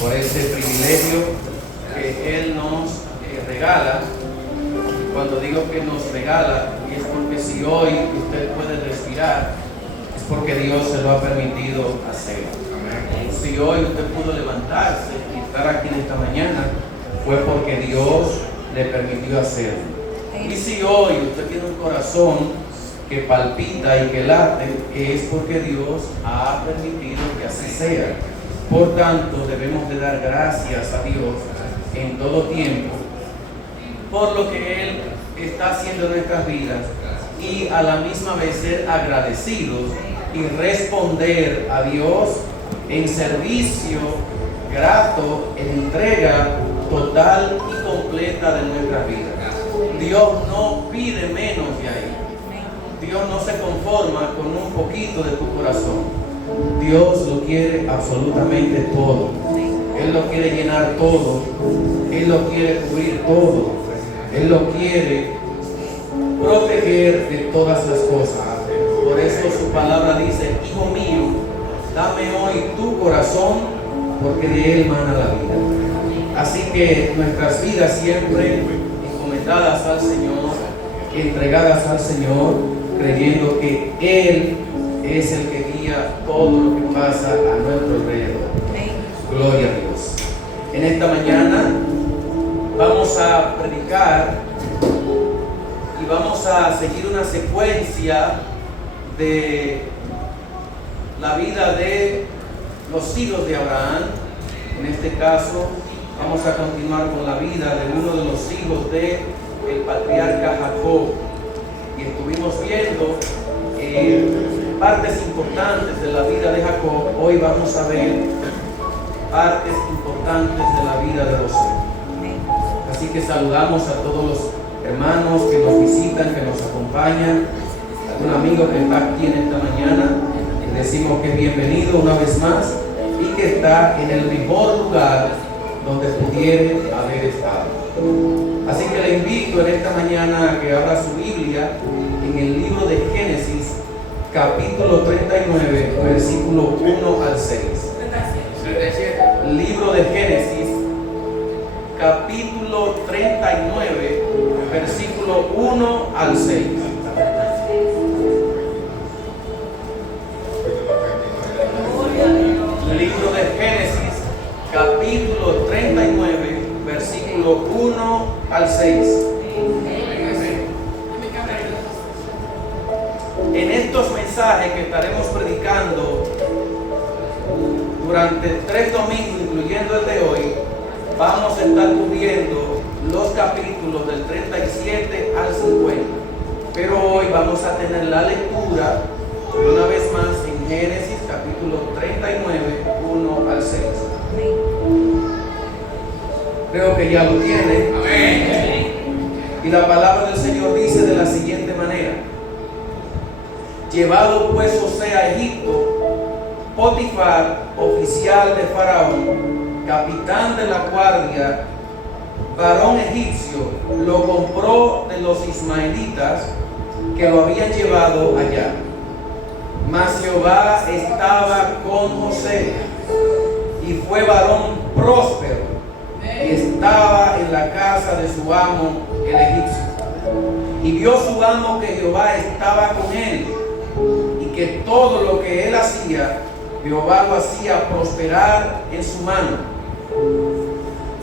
por este privilegio que Él nos regala. Cuando digo que nos regala, es porque si hoy usted puede respirar, es porque Dios se lo ha permitido hacer. Si hoy usted pudo levantarse y estar aquí en esta mañana, fue porque Dios le permitió hacerlo. Y si hoy usted tiene un corazón que palpita y que late, es porque Dios ha permitido que así sea. Por tanto, debemos de dar gracias a Dios en todo tiempo por lo que Él está haciendo en nuestras vidas y a la misma vez ser agradecidos y responder a Dios en servicio grato, en entrega total y completa de nuestras vidas. Dios no pide menos de ahí. Dios no se conforma con un poquito de tu corazón. Dios lo quiere absolutamente todo. Él lo quiere llenar todo. Él lo quiere cubrir todo. Él lo quiere proteger de todas las cosas. Por eso su palabra dice: Hijo mío, dame hoy tu corazón, porque de él mana la vida. Así que nuestras vidas siempre encomendadas al Señor, entregadas al Señor, creyendo que Él es el que guía todo lo que pasa a nuestro alrededor. Gloria a Dios. En esta mañana vamos a predicar y vamos a seguir una secuencia de la vida de los hijos de Abraham. En este caso vamos a continuar con la vida de uno de los hijos del patriarca Jacob, y estuvimos viendo partes importantes de la vida de Jacob. Hoy vamos a ver partes importantes de la vida de José. Así que saludamos a todos los hermanos que nos visitan, que nos acompañan, algún amigo que está aquí en esta mañana. Le decimos que es bienvenido una vez más y que está en el mejor lugar donde pudiere haber estado. Así que le invito en esta mañana a que abra su Biblia en el libro de Génesis, capítulo 39, versículo 1 al 6. Libro de Génesis, capítulo 39, versículo 1 al 6. Libro de Génesis, capítulo 39, versículo 1 al 6. En estos mensajes que estaremos predicando durante 3 domingos, incluyendo el de hoy, vamos a estar cubriendo los capítulos del 37 al 50. Pero hoy vamos a tener la lectura una vez más en Génesis capítulo 39, 1 al 6. Creo que ya lo tienen. Amén. Y la palabra del Señor dice de la siguiente manera: llevado pues José a Egipto, Potifar, oficial de Faraón, capitán de la guardia, varón egipcio, lo compró de los ismaelitas que lo habían llevado allá. Mas Jehová estaba con José, y fue varón próspero, y estaba en la casa de su amo el egipcio. Y vio su amo que Jehová estaba con él, y que todo lo que él hacía, Jehová lo hacía prosperar en su mano.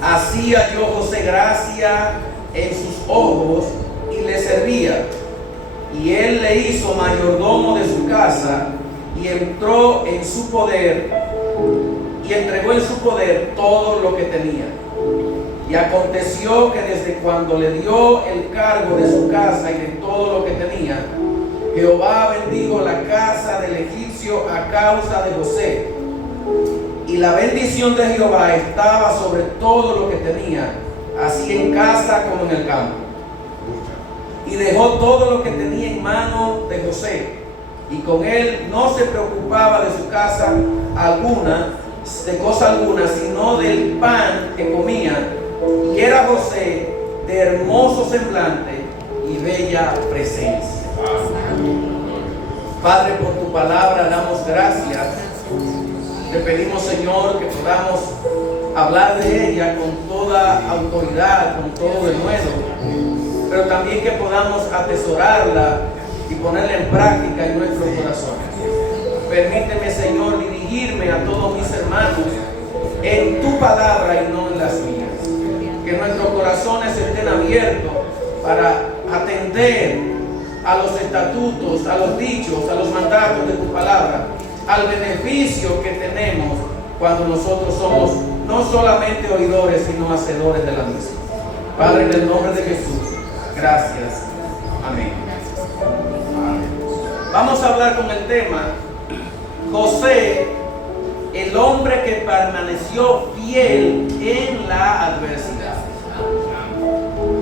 Hacía yo José gracia en sus ojos, y le servía. Y él le hizo mayordomo de su casa, y entró en su poder, y entregó en su poder todo lo que tenía. Y aconteció que desde cuando le dio el cargo de su casa y de todo lo que tenía, Jehová bendijo la casa del egipcio a causa de José. Y la bendición de Jehová estaba sobre todo lo que tenía, así en casa como en el campo. Y dejó todo lo que tenía en mano de José, y con él no se preocupaba de su casa alguna, de cosa alguna, sino del pan que comía. Y era José de hermoso semblante y bella presencia. Padre, por tu palabra damos gracias. Te pedimos, Señor, que podamos hablar de ella con toda autoridad, con todo denuedo, pero también que podamos atesorarla y ponerla en práctica en nuestros corazones. Permíteme, Señor, dirigirme a todos mis hermanos en tu palabra y no en las mías. Que nuestros corazones estén abiertos para atender a los estatutos, a los dichos, a los mandatos de tu palabra, al beneficio que tenemos cuando nosotros somos no solamente oidores, sino hacedores de la misma. Padre, en el nombre de Jesús, gracias. Amén. Vamos a hablar con el tema José, el hombre que permaneció fiel en la adversidad.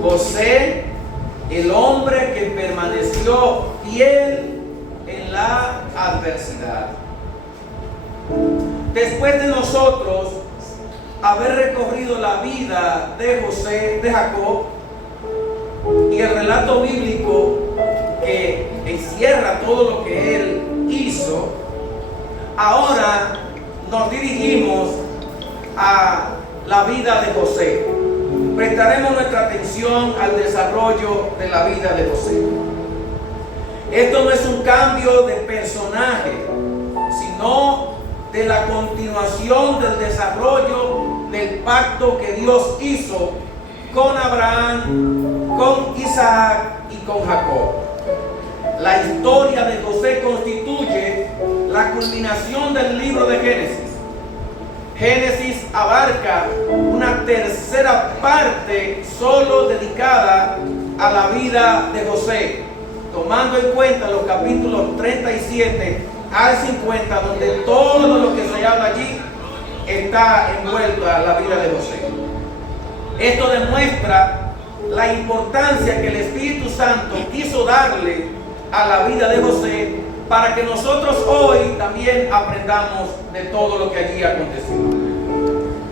José, el hombre que permaneció fiel en la adversidad. Después de nosotros haber recorrido la vida de José, de Jacob, y el relato bíblico que encierra todo lo que él hizo, ahora nos dirigimos a la vida de José. Prestaremos nuestra atención al desarrollo de la vida de José. Esto no es un cambio de personaje, sino de la continuación del desarrollo del pacto que Dios hizo con Abraham, con Isaac y con Jacob. La historia de José constituye la culminación del libro de Génesis. Génesis abarca una tercera parte solo dedicada a la vida de José, tomando en cuenta los capítulos 37 al 50, donde todo lo que se habla allí está envuelto a la vida de José. Esto demuestra la importancia que el Espíritu Santo quiso darle a la vida de José para que nosotros hoy también aprendamos de todo lo que allí aconteció.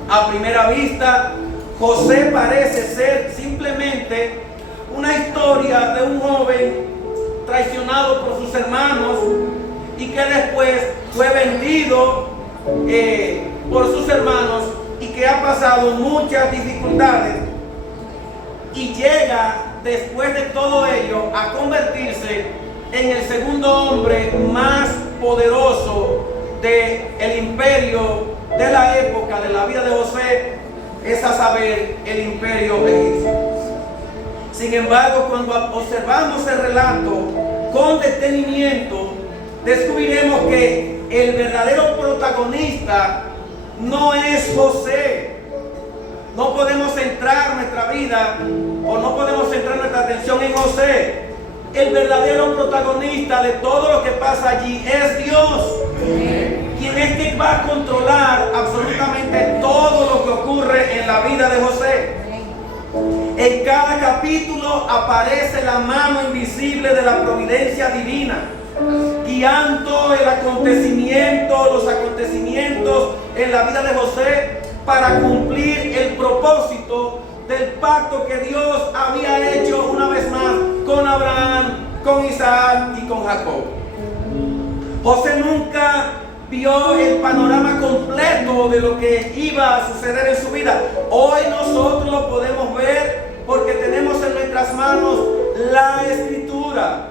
A primera vista, José parece ser simplemente una historia de un joven traicionado por sus hermanos y que después fue vendido por sus hermanos y que ha pasado muchas dificultades y llega después de todo ello a convertirse en el segundo hombre más poderoso del imperio de la época de la vida de José, es a saber, el imperio egipcio. Sin embargo, cuando observamos el relato con detenimiento, descubriremos que el verdadero protagonista no es José. No podemos centrar nuestra vida o no podemos centrar nuestra atención en José. El verdadero protagonista de todo lo que pasa allí es Dios, quien es que va a controlar absolutamente todo lo que ocurre en la vida de José. En cada capítulo aparece la mano invisible de la providencia divina, guiando los acontecimientos en la vida de José para cumplir el propósito del pacto que Dios había hecho una vez más con Abraham, con Isaac y con Jacob. José nunca vio el panorama completo de lo que iba a suceder en su vida. Hoy nosotros lo podemos ver porque tenemos en nuestras manos la Escritura,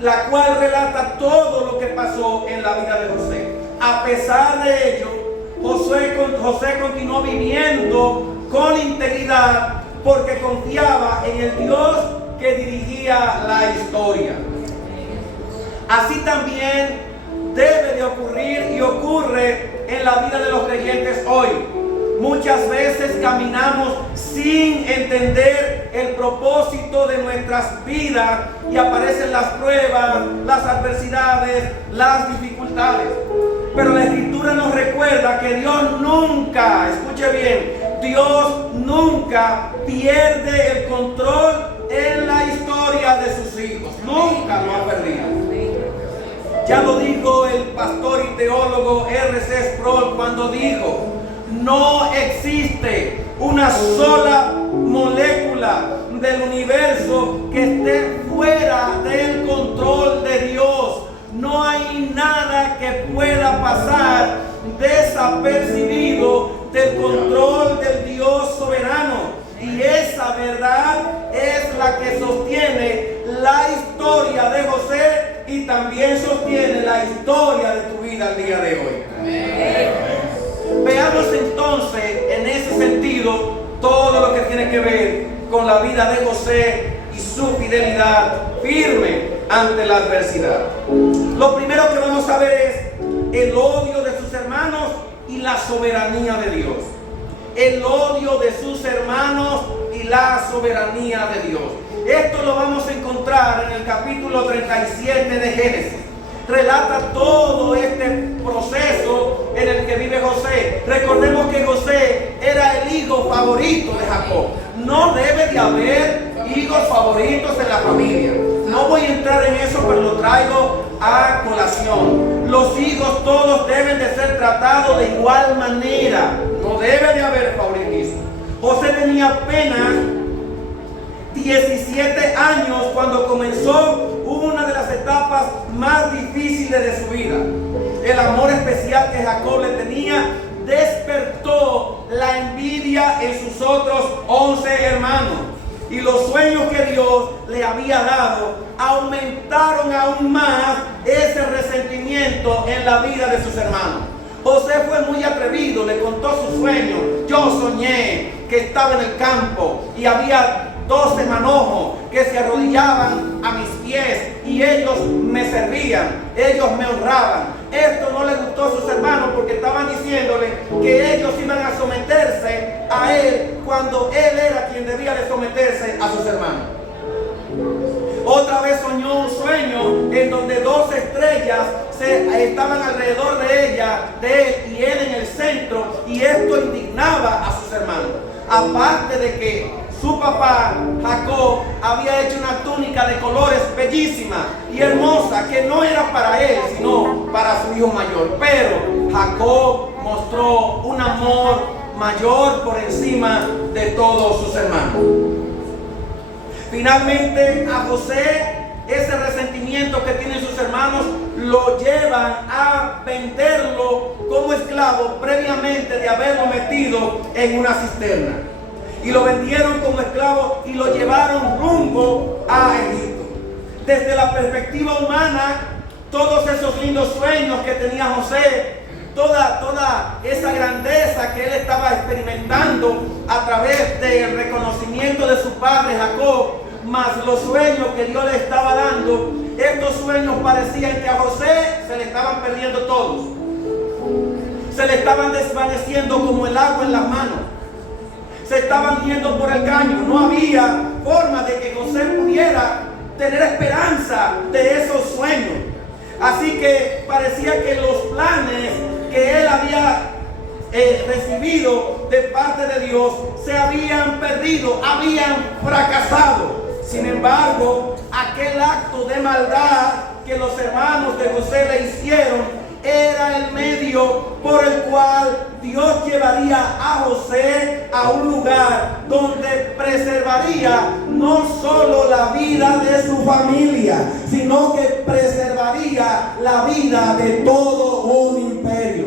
la cual relata todo lo que pasó en la vida de José. A pesar de ello, José continuó viviendo con integridad porque confiaba en el Dios que dirigía la historia. Así también debe de ocurrir y ocurre en la vida de los creyentes hoy. Muchas veces caminamos sin entender el propósito de nuestras vidas y aparecen las pruebas, las adversidades, las dificultades. Pero la Escritura nos recuerda que Dios nunca, escuche bien, Dios nunca pierde el control en la historia de sus hijos. Nunca lo ha perdido. Ya lo dijo el pastor y teólogo R.C. Sproul cuando dijo: no existe una sola molécula del universo que esté fuera del control de Dios. No hay nada que pueda pasar desapercibido del control Y esa verdad es la que sostiene la historia de José y también sostiene la historia de tu vida al día de hoy. Amén. Veamos entonces en ese sentido todo lo que tiene que ver con la vida de José y su fidelidad firme ante la adversidad. Lo primero que vamos a ver es el odio de sus hermanos y la soberanía de Dios. El odio de sus hermanos y la soberanía de Dios. Esto lo vamos a encontrar en el capítulo 37 de Génesis. Relata todo este proceso en el que vive José. Recordemos que José era el hijo favorito de Jacob. No debe de haber hijos favoritos en la familia. No voy a entrar en eso, pero lo traigo a colación. Los hijos todos deben de ser tratados de igual manera. No debe de haber favoritismo. José tenía apenas 17 años cuando comenzó una de las etapas más difíciles de su vida. El amor especial que Jacob le tenía despertó la envidia en sus otros 11 hermanos. Y los sueños que Dios le había dado aumentaron aún más ese resentimiento en la vida de sus hermanos. José fue muy atrevido, le contó sus sueños. Yo soñé que estaba en el campo y había 12 manojos que se arrodillaban a mis pies y ellos me servían, ellos me honraban. Esto no le gustó a sus hermanos porque estaban diciéndole que ellos iban a someterse a él cuando él era quien debía de someterse a sus hermanos. Otra vez soñó un sueño en donde 2 estrellas estaban alrededor de él y él en el centro, y esto indignaba a sus hermanos. Aparte de que su papá, Jacob, había hecho una túnica de colores bellísima y hermosa que no era para él, sino para su hijo mayor. Pero Jacob mostró un amor mayor por encima de todos sus hermanos. Finalmente, a José, ese resentimiento que tienen sus hermanos lo llevan a venderlo como esclavo previamente de haberlo metido en una cisterna. Y lo vendieron como esclavo y lo llevaron rumbo a Egipto. Desde la perspectiva humana, todos esos lindos sueños que tenía José, toda esa grandeza que él estaba experimentando a través del reconocimiento de su padre Jacob, más los sueños que Dios le estaba dando, estos sueños parecían que a José se le estaban perdiendo todos. Se le estaban desvaneciendo como el agua en las manos. Se estaban yendo por el caño. No había forma de que José pudiera tener esperanza de esos sueños. Así que parecía que los planes que él había recibido de parte de Dios se habían perdido, habían fracasado. Sin embargo, aquel acto de maldad que los hermanos de José le hicieron era el medio por el cual Dios llevaría a José a un lugar donde preservaría no solo la vida de su familia, sino que preservaría la vida de todo un imperio.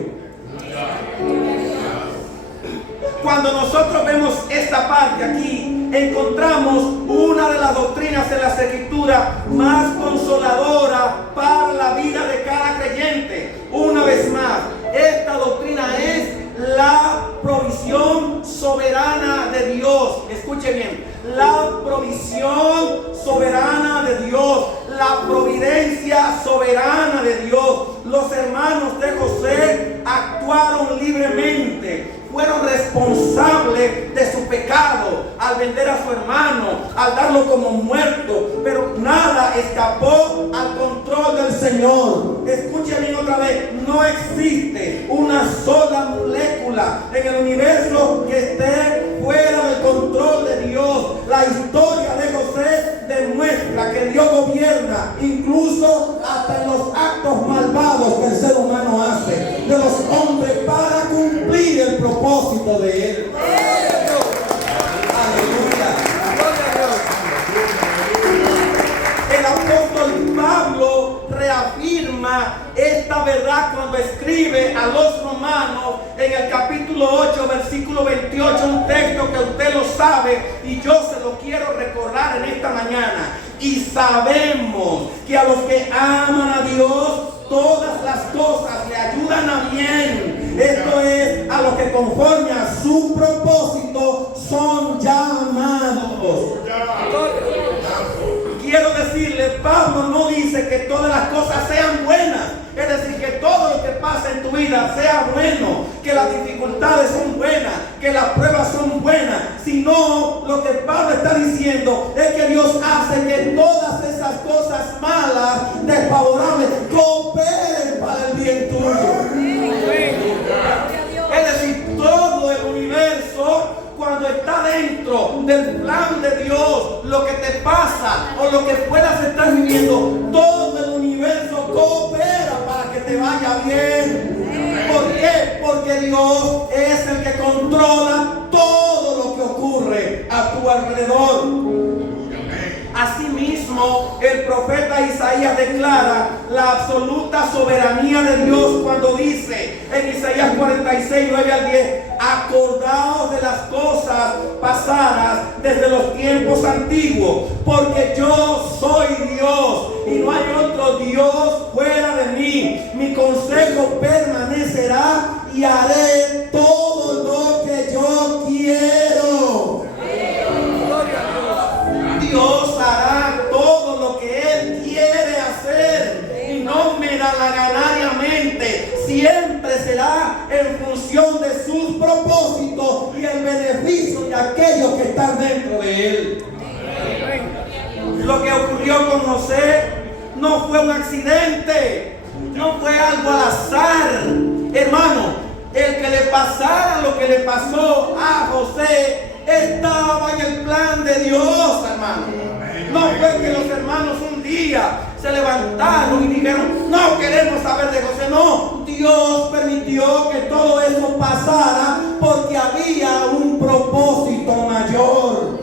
Cuando nosotros vemos esta parte aquí, encontramos una de las doctrinas de las Escrituras más consoladoras para la vida de cada creyente. Una vez más, esta doctrina es la provisión soberana de Dios. Escuche bien, la provisión soberana de Dios, la providencia soberana de Dios. Los hermanos de José actuaron libremente. Fueron responsables de su pecado al vender a su hermano, al darlo como muerto, pero nada escapó al control del Señor. Escuchen bien otra vez, no existe una sola molécula en el universo que esté fuera del control de Dios. La historia de José demuestra que Dios gobierna incluso hasta en los actos malvados que el ser humano hace de los hombres para cumplir el propósito de él. Aleluya. El apóstol Pablo reafirma esta esta verdad cuando escribe a los romanos en el capítulo 8, versículo 28, un texto que usted lo sabe y yo se lo quiero recordar en esta mañana. Y sabemos que a los que aman a Dios, todas las cosas le ayudan a bien. Esto es, a los que conforme a su propósito son llamados. Quiero decirle, Pablo no dice que todas las cosas sean buenas. Es decir, que todo lo que pasa en tu vida sea bueno, que las dificultades son buenas, que las pruebas son buenas, sino lo que Pablo está diciendo es que Dios hace que todas esas cosas malas, desfavorables, cooperen para el bien tuyo. Es decir, todo el universo, cuando está dentro del plan de Dios, lo que te pasa o lo que puedas estar viviendo, todo el universo coopera para que te vaya bien. ¿Por qué? Porque Dios es el que controla todo lo que ocurre a tu alrededor. Asimismo, el profeta Isaías declara la absoluta soberanía de Dios cuando dice en Isaías 46, 9 al 10: acordaos de las cosas pasadas desde los tiempos antiguos, porque yo soy Dios y no hay otro Dios fuera de mí. Mi consejo permanecerá y haré todo lo que yo quiero. Dios hará todo lo que Él quiere hacer y no megalaganariamente. Siempre será en función de sus propósitos y el beneficio de aquellos que están dentro de Él. Lo que ocurrió con José no fue un accidente, no fue algo al azar. Hermano, el que le pasara lo que le pasó a José estaba en el plan de Dios, hermano. No fue que los hermanos un día se levantaron y dijeron: no queremos saber de José. No, Dios permitió que todo eso pasara porque había un propósito mayor.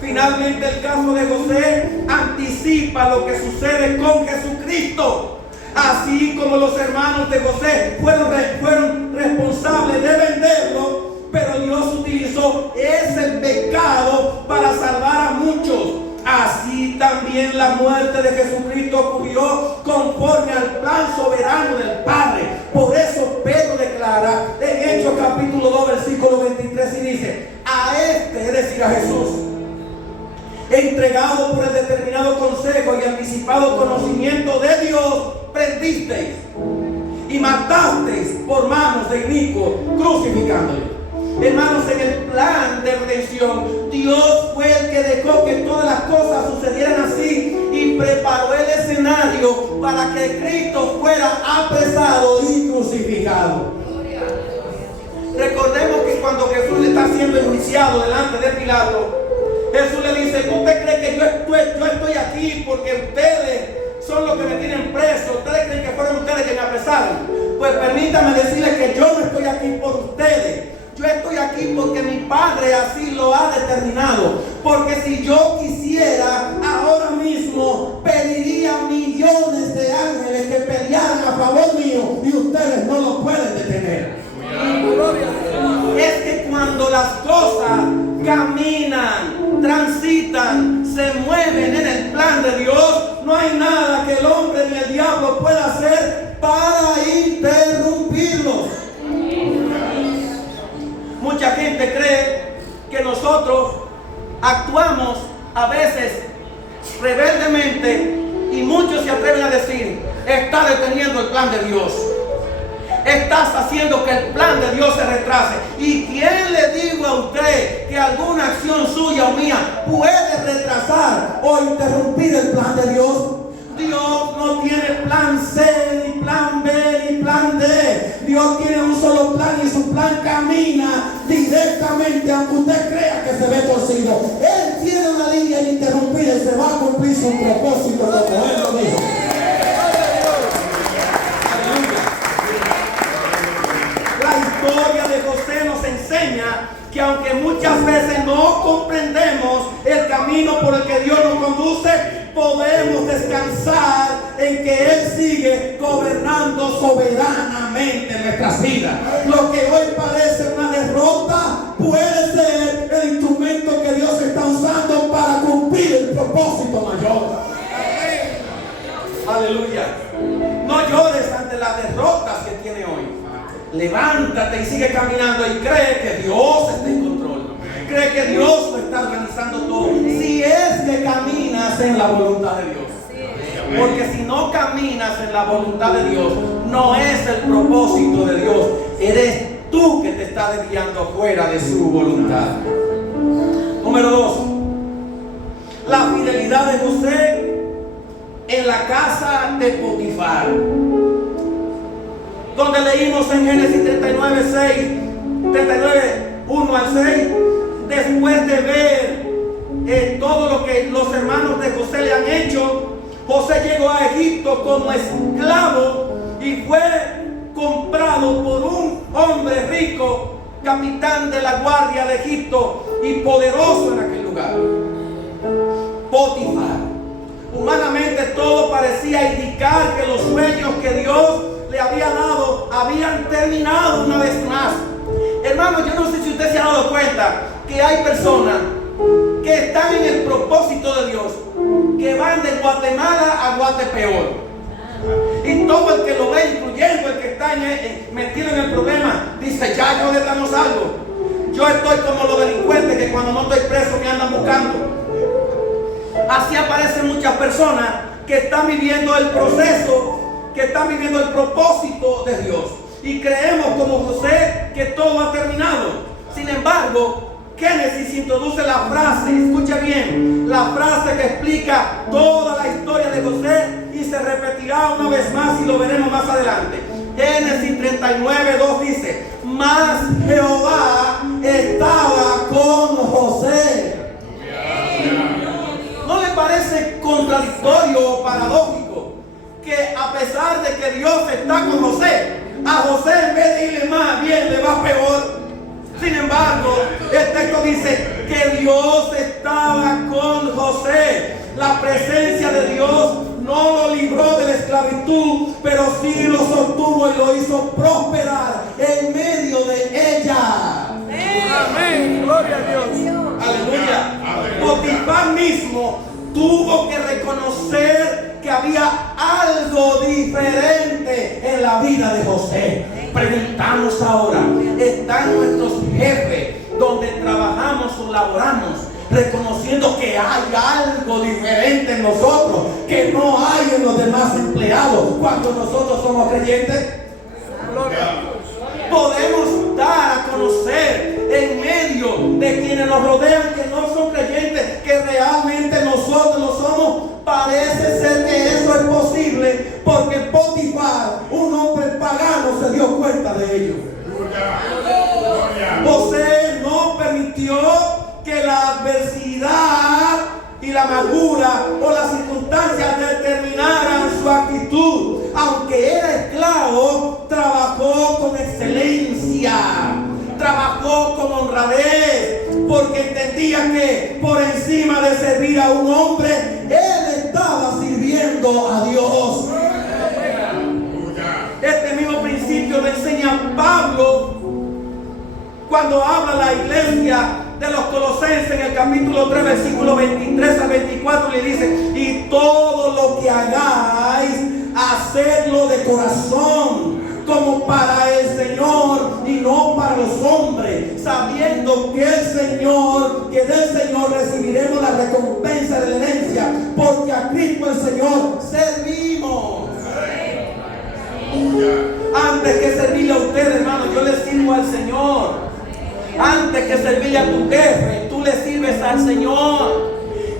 Finalmente, el caso de José anticipa lo que sucede con Jesucristo. Así como los hermanos de José fueron responsables de venderlo, pero Dios utilizó ese pecado para salvar a muchos. Así también la muerte de Jesucristo ocurrió conforme al plan soberano del Padre. Por eso Pedro declara en Hechos capítulo 2, versículo 23 y dice: a este, es decir, a Jesús, entregado por el determinado consejo y anticipado conocimiento de Dios, prendisteis y matasteis por manos de inicuos, crucificándole. Hermanos, en el plan de redención, Dios fue el que dejó que todas las cosas sucedieran así y preparó el escenario para que Cristo fuera apresado y crucificado. Recordemos que cuando Jesús está siendo enjuiciado delante de Pilato, Jesús le dice: ¿usted cree que yo estoy aquí porque ustedes son los que me tienen preso? ¿Ustedes creen que fueron ustedes que me apresaron? Pues permítame decirles que yo no estoy aquí por ustedes. Yo estoy aquí porque mi Padre así lo ha determinado. Porque si yo quisiera, ahora mismo pediría millones de ángeles que pelearan a favor mío y ustedes no lo pueden detener. Es que cuando las cosas caminan, transitan, se mueven en el plan de Dios, no hay nada que el hombre ni el diablo pueda hacer para interrumpirlos. Mucha gente cree que nosotros actuamos a veces rebeldemente y muchos se atreven a decir: está deteniendo el plan de Dios. Estás haciendo que el plan de Dios se retrase. ¿Y quién le dijo a usted que alguna acción suya o mía puede retrasar o interrumpir el plan de Dios? Dios no tiene plan C, ni plan B, ni plan D. Dios tiene un solo plan y su plan camina directamente, aunque usted crea que se ve torcido. Él tiene una línea ininterrumpida y se va a cumplir su propósito como Él lo dijo. La historia de José nos enseña que aunque muchas veces no comprendemos el camino por el que Dios nos conduce, podemos descansar en que Él sigue gobernando soberanamente en nuestras vidas. Lo que hoy parece una derrota puede ser el instrumento que Dios está usando para cumplir el propósito mayor. Aleluya. No llores ante las derrotas que tiene hoy. Levántate y sigue caminando y cree que Dios está en control. Cree que Dios lo está organizando todo. Si es que caminas en la voluntad de Dios. Porque si no caminas en la voluntad de Dios, no es el propósito de Dios. Eres tú que te estás desviando fuera de su voluntad. Número 2. La fidelidad de José en la casa de Potifar, donde leímos en Génesis 39, 1 al 6, después de ver todo lo que los hermanos de José le han hecho, José llegó a Egipto como esclavo y fue comprado por un hombre rico, capitán de la guardia de Egipto y poderoso en aquel lugar. Potifar. Humanamente todo parecía indicar que los sueños que Dios le había dado habían terminado una vez más. Hermanos, yo no sé si usted se ha dado cuenta que hay personas que están en el propósito de Dios, que van de Guatemala a Guatepeor. Y todo el que lo ve, incluyendo el que está metido en el problema, dice: ya yo le damos algo. Yo estoy como los delincuentes que cuando no estoy preso me andan buscando. Así aparecen muchas personas que están viviendo el proceso, que están viviendo el propósito de Dios. Y creemos como José que todo ha terminado. Sin embargo, Génesis introduce la frase, escucha bien, la frase que explica toda la historia de José y se repetirá una vez más y lo veremos más adelante. Génesis 39, 2 dice: mas Jehová estaba con José. ¿No le parece contradictorio o paradójico que a pesar de que Dios está con José, a José en vez de irle más bien le va peor? Sin embargo, el texto dice que Dios estaba con José. La presencia de Dios no lo libró de la esclavitud, pero sí lo sostuvo y lo hizo prosperar en medio de ella. Amén. Gloria a Dios. Aleluya. Potifar mismo tuvo que reconocer que había algo diferente en la vida de José. Preguntamos ahora: ¿están nuestros jefes donde trabajamos o laboramos reconociendo que hay algo diferente en nosotros que no hay en los demás empleados cuando nosotros somos creyentes? Podemos dar a conocer en medio de quienes nos rodean que no son creyentes que realmente nosotros lo somos. Parece ser que eso es posible porque Potifar, un hombre pagano, se dio cuenta de ello. José no permitió que la adversidad y la amargura o las circunstancias determinaran su actitud. Aunque era esclavo, trabajó con excelencia, trabajó con honradez, porque entendía que por encima de servir a un hombre, él estaba sirviendo a Dios. Este mismo principio lo enseña Pablo cuando habla a la iglesia de los Colosenses en el capítulo 3, versículo 23 a 24, le dice: y todo lo que hagáis, hacedlo de corazón, como para el Señor y no para los hombres, sabiendo que del Señor recibiremos la recompensa de la herencia, porque a Cristo el Señor servimos. Antes que servirle a usted, hermano, yo le sirvo al Señor. Antes que servirle a tu jefe, tú le sirves al Señor.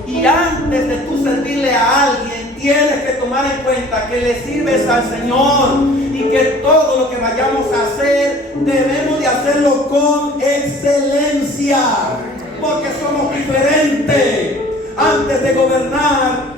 Y antes de tú servirle a alguien, tienes que tomar en cuenta que le sirves al Señor y que todo lo que vayamos a hacer debemos de hacerlo con excelencia, porque somos diferentes. Antes de gobernar,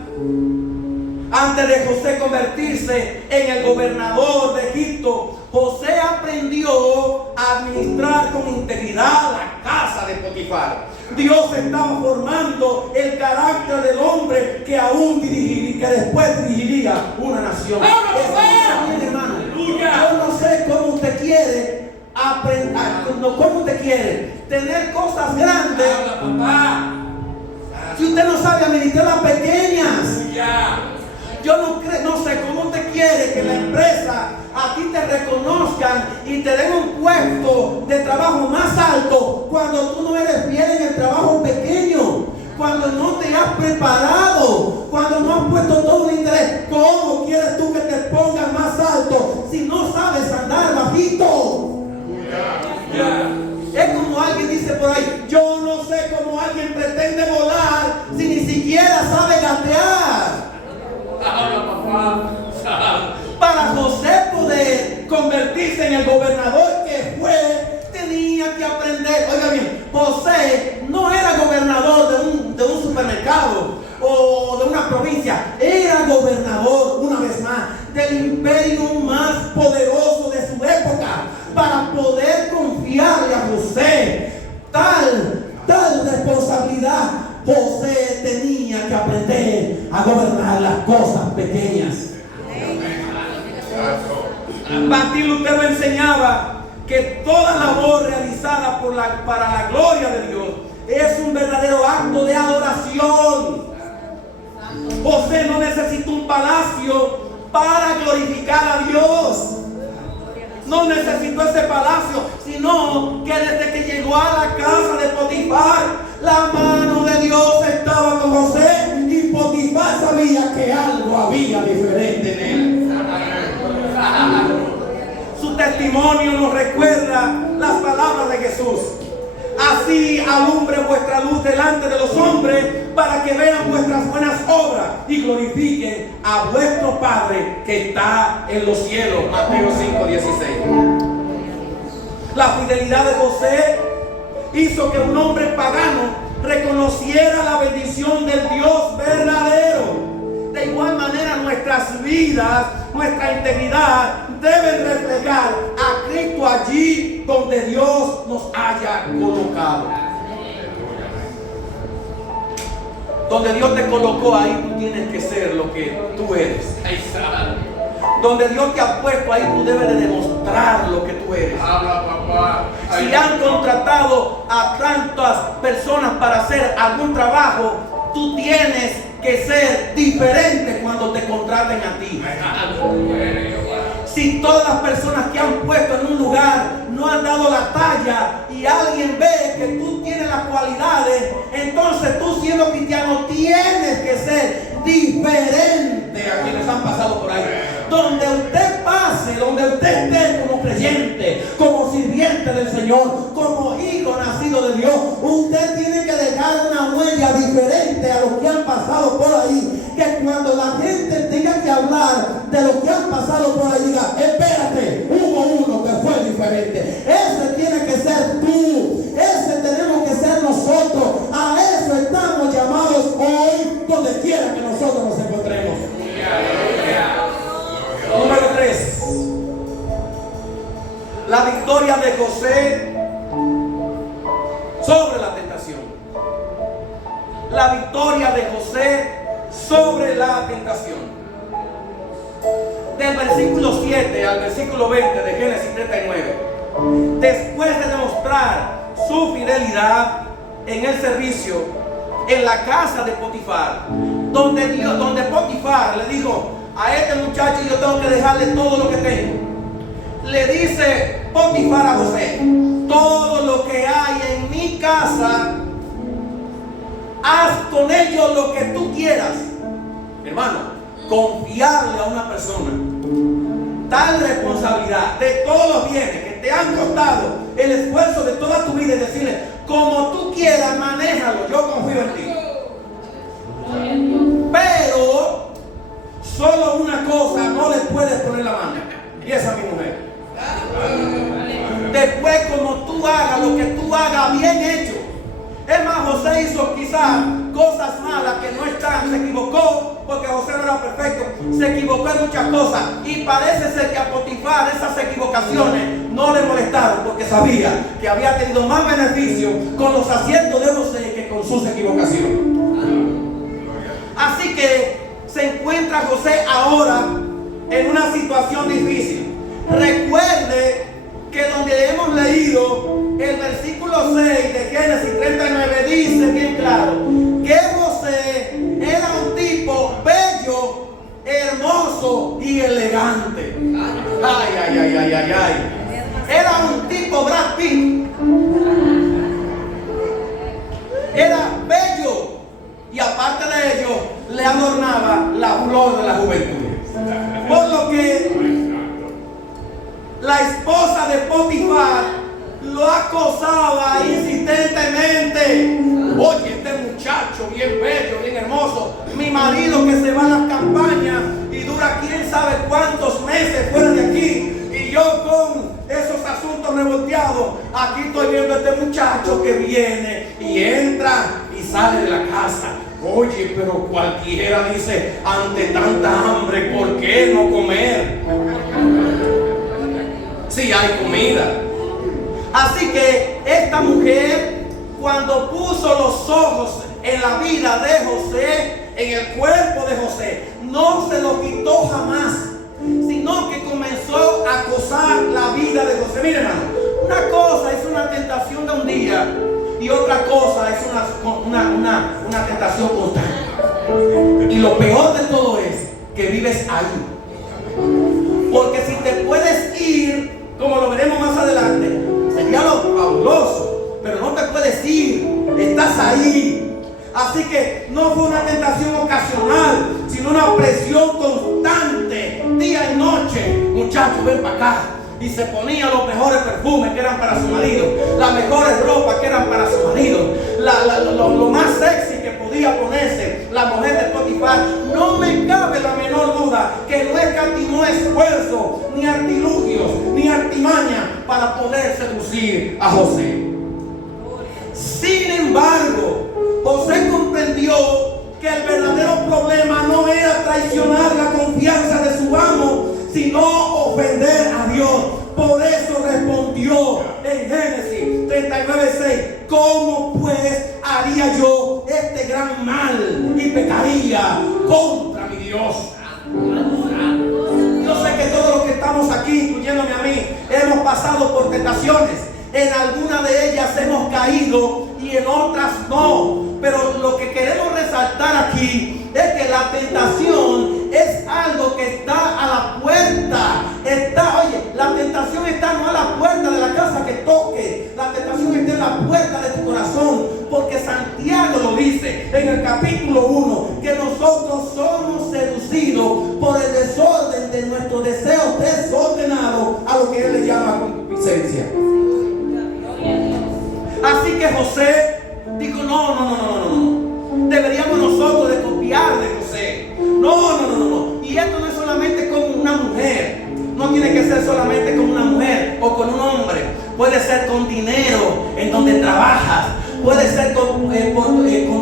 antes de José convertirse en el gobernador de Egipto, José aprendió a administrar con integridad la casa de Potifar. Dios estaba formando el carácter del hombre que aún dirigiría, que después dirigiría una nación. Bien, hermano. Yo no sé cómo usted quiere aprender, cómo usted quiere tener cosas grandes. Si usted no sabe administrar las pequeñas. Yo no sé cómo usted quiere que la empresa a ti te reconozcan y te den un puesto de trabajo más alto cuando tú no eres fiel en el trabajo pequeño, cuando no te has preparado, cuando no has puesto todo el interés. ¿Cómo quieres tú que te pongan más alto si no sabes andar bajito? Es como alguien dice por ahí: yo no sé cómo alguien pretende volar si ni siquiera sabe gatear. Para José poder convertirse en el gobernador que fue, tenía que aprender. Oiga bien, José no era gobernador de un supermercado o de una provincia, era gobernador, una vez más, del imperio más poderoso de su época. Para poder confiarle a José tal responsabilidad, José tenía que aprender a gobernar las cosas pequeñas. Martín Lutero enseñaba que toda labor realizada para la gloria de Dios es un verdadero acto de adoración. José no necesitó un palacio para glorificar a Dios. No necesitó ese palacio, sino que desde que llegó a la casa de Potifar, la mano de Dios estaba con José y Potifar sabía que algo había diferente en él. Su testimonio nos recuerda las palabras de Jesús: así alumbre vuestra luz delante de los hombres, para que vean vuestras buenas obras y glorifiquen a vuestro Padre que está en los cielos. Mateo 5:16. La fidelidad de José hizo que un hombre pagano reconociera la bendición del Dios verdadero. De igual manera, nuestras vidas, nuestra integridad deben reflejar a Cristo allí donde Dios nos haya colocado. Donde Dios te colocó, ahí tú tienes que ser lo que tú eres. Donde Dios te ha puesto, ahí tú debes de demostrar lo que tú eres. Si han contratado a tantas personas para hacer algún trabajo, tú tienes que ser diferente cuando te contraten a ti. Si todas las personas que han puesto en un lugar no han dado la talla y alguien ve que tú tienes las cualidades, entonces tú, siendo cristiano, tienes que ser diferente a quienes han pasado por ahí. Donde usted pase, donde usted esté como creyente, como sirviente del Señor, como hijo nacido de Dios, usted tiene que dejar una huella diferente a los que han pasado por ahí. Que cuando la gente tenga que hablar de lo que han pasado por ahí, diga: espérate, hubo uno que fue diferente. Ese tiene que ser tú, ese tenemos que ser nosotros. A eso estamos llamados hoy, donde quiera que nosotros nos encontremos. Número 3. La victoria de José sobre la tentación. La victoria de José sobre la tentación. Del versículo 7 al versículo 20 de Génesis 39. Después de demostrar su fidelidad en el servicio en la casa de Potifar, donde Potifar le dijo: a este muchacho yo tengo que dejarle todo lo que tengo. Le dice Potifar a José: todo lo que hay en mi casa, haz con ello lo que tú quieras. Hermano, confiarle a una persona tal responsabilidad de todos los bienes que te han costado el esfuerzo de toda tu vida, y decirle: como tú quieras, manéjalo, yo confío en ti. Pero solo una cosa no le puedes poner la mano, y esa es mi mujer. Después, como tú hagas lo que tú hagas, bien hecho. Es más, José hizo quizás cosas malas que no están, se equivocó, porque José no era perfecto, se equivocó en muchas cosas, y parece ser que a Potifar esas equivocaciones no le molestaron porque sabía que había tenido más beneficio con los aciertos de José que con sus equivocaciones. Así que se encuentra José ahora en una situación difícil. Recuerde que donde hemos leído el versículo 6 de Génesis 39 dice bien claro que José era un tipo bello, hermoso y elegante. Ay, ay, ay, ay, ay, ay. Era un tipo Brad Pitt. Era bello y aparte de ello le adornaba la flor de la juventud. Por lo que la esposa de Potifar lo acosaba insistentemente. Oye, este muchacho bien bello, bien hermoso, mi marido que se va a las campañas y dura quién sabe cuántos meses fuera de aquí, y yo con esos asuntos revolteados, aquí estoy viendo a este muchacho que viene y entra y sale de la casa. Oye, pero cualquiera dice, ante tanta hambre, ¿por qué no comer? Si hay comida. Así que esta mujer, cuando puso los ojos en la vida de José, en el cuerpo de José, no se lo quitó jamás, sino que comenzó a acosar la vida de José. Miren, hermano, una cosa es una tentación de un día y otra cosa es una tentación constante. Y lo peor de todo es que vives ahí. Porque si te puedes ir, como lo veremos más adelante, sería lo fabuloso, pero no te puedes ir, estás ahí. Así que no fue una tentación ocasional, sino una presión constante, día y noche. Muchachos, ven para acá. Y se ponía los mejores perfumes que eran para su marido, las mejores ropas que eran para su marido, lo más sexy que podía ponerse la mujer de Potifar. No me cabe la menor duda que no escatimó esfuerzo, ni artilugios, ni artimaña para poder seducir a José. Sin embargo, José comprendió que el verdadero problema no era traicionar la confianza de su amo, sino ofender a Dios. Por eso respondió en Génesis 39:6: ¿cómo pues haría yo este gran mal y pecaría contra mi Dios? Yo sé que todos los que estamos aquí, incluyéndome a mí, hemos pasado por tentaciones. En algunas de ellas hemos caído y en otras no. Pero lo que queremos resaltar aquí es que la tentación es algo que está a la puerta. La tentación está no a la puerta de la casa que toque. La tentación está en la puerta de tu corazón. Porque Santiago lo dice en el capítulo 1, que nosotros somos seducidos por el desorden de nuestros deseos desordenados a lo que él le llama concupiscencia. Así que José dijo, no. Deberíamos nosotros de copiar de José. No. Y esto no es solamente con una mujer. No tiene que ser solamente con una mujer o con un hombre. Puede ser con dinero en donde trabajas. Puede ser con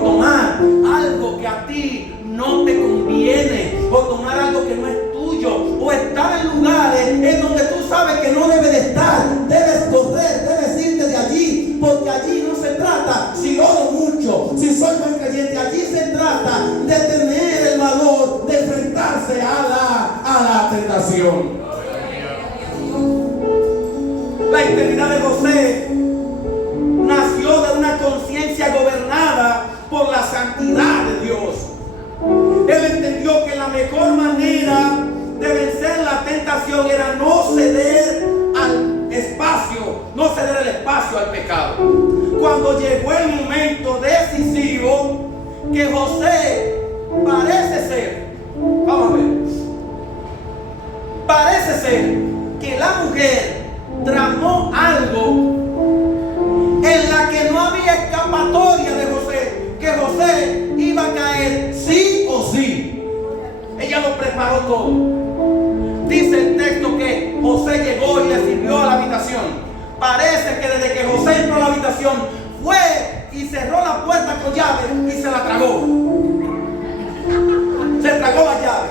tomar algo que a ti no te conviene. O tomar algo que no es tuyo. O estar en lugares en donde tú sabes que no debes de estar. Debes correr, debes irte de allí. Porque allí no se trata si oro mucho, si soy buen creyente. Allí se trata de tener el valor de enfrentarse a la tentación. La integridad de José nació de una conciencia gobernada por la santidad de Dios. Él entendió que la mejor manera de vencer la tentación era no ceder el espacio al pecado. Cuando llegó el momento decisivo, que José parece ser que la mujer tramó algo en la que no había escapatoria de José, que José iba a caer sí o sí. Ella lo preparó todo. Dice el texto que José llegó y le sirvió a la habitación. Parece que desde que José entró a la habitación, fue y cerró la puerta con llave y se la tragó. Se tragó la llave.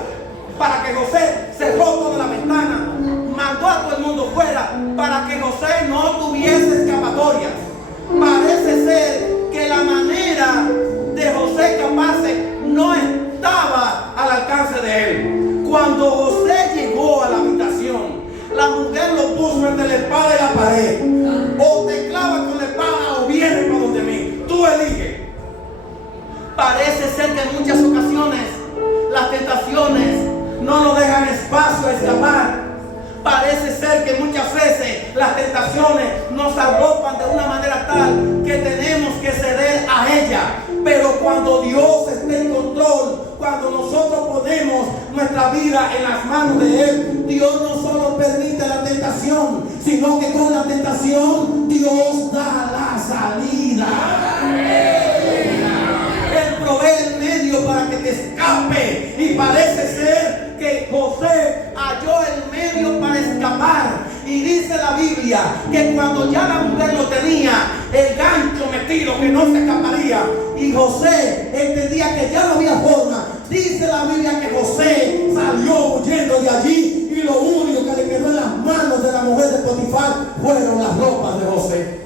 Para que José cerró toda la ventana, mandó a echara todo el mundo fuera para que José no tuviese escapatoria. Parece ser que la manera de José escaparse no estaba al alcance de él. Cuando José llegó a la habitación, la mujer lo puso entre la espada y la pared. O te clavas con la espada o vienes para donde mí. Tú eliges. Parece ser que en muchas ocasiones las tentaciones no nos dejan espacio a escapar. Parece ser que muchas veces las tentaciones nos arropan de una manera tal que tenemos que ceder a ella. Pero cuando Dios esté en control, cuando nosotros ponemos nuestra vida en las manos de Él, Dios no solo permite la tentación, sino que con la tentación Dios da la salida. Él provee el medio para que te escape. Y parece ser que José halló el medio para escapar. Y dice la Biblia que cuando ya la mujer lo tenía, el gancho metido, que no se escaparía, y José entendía que ya no había forma, dice la Biblia que José salió huyendo de allí, y lo único que le quedó en las manos de la mujer de Potifar fueron las ropas de José.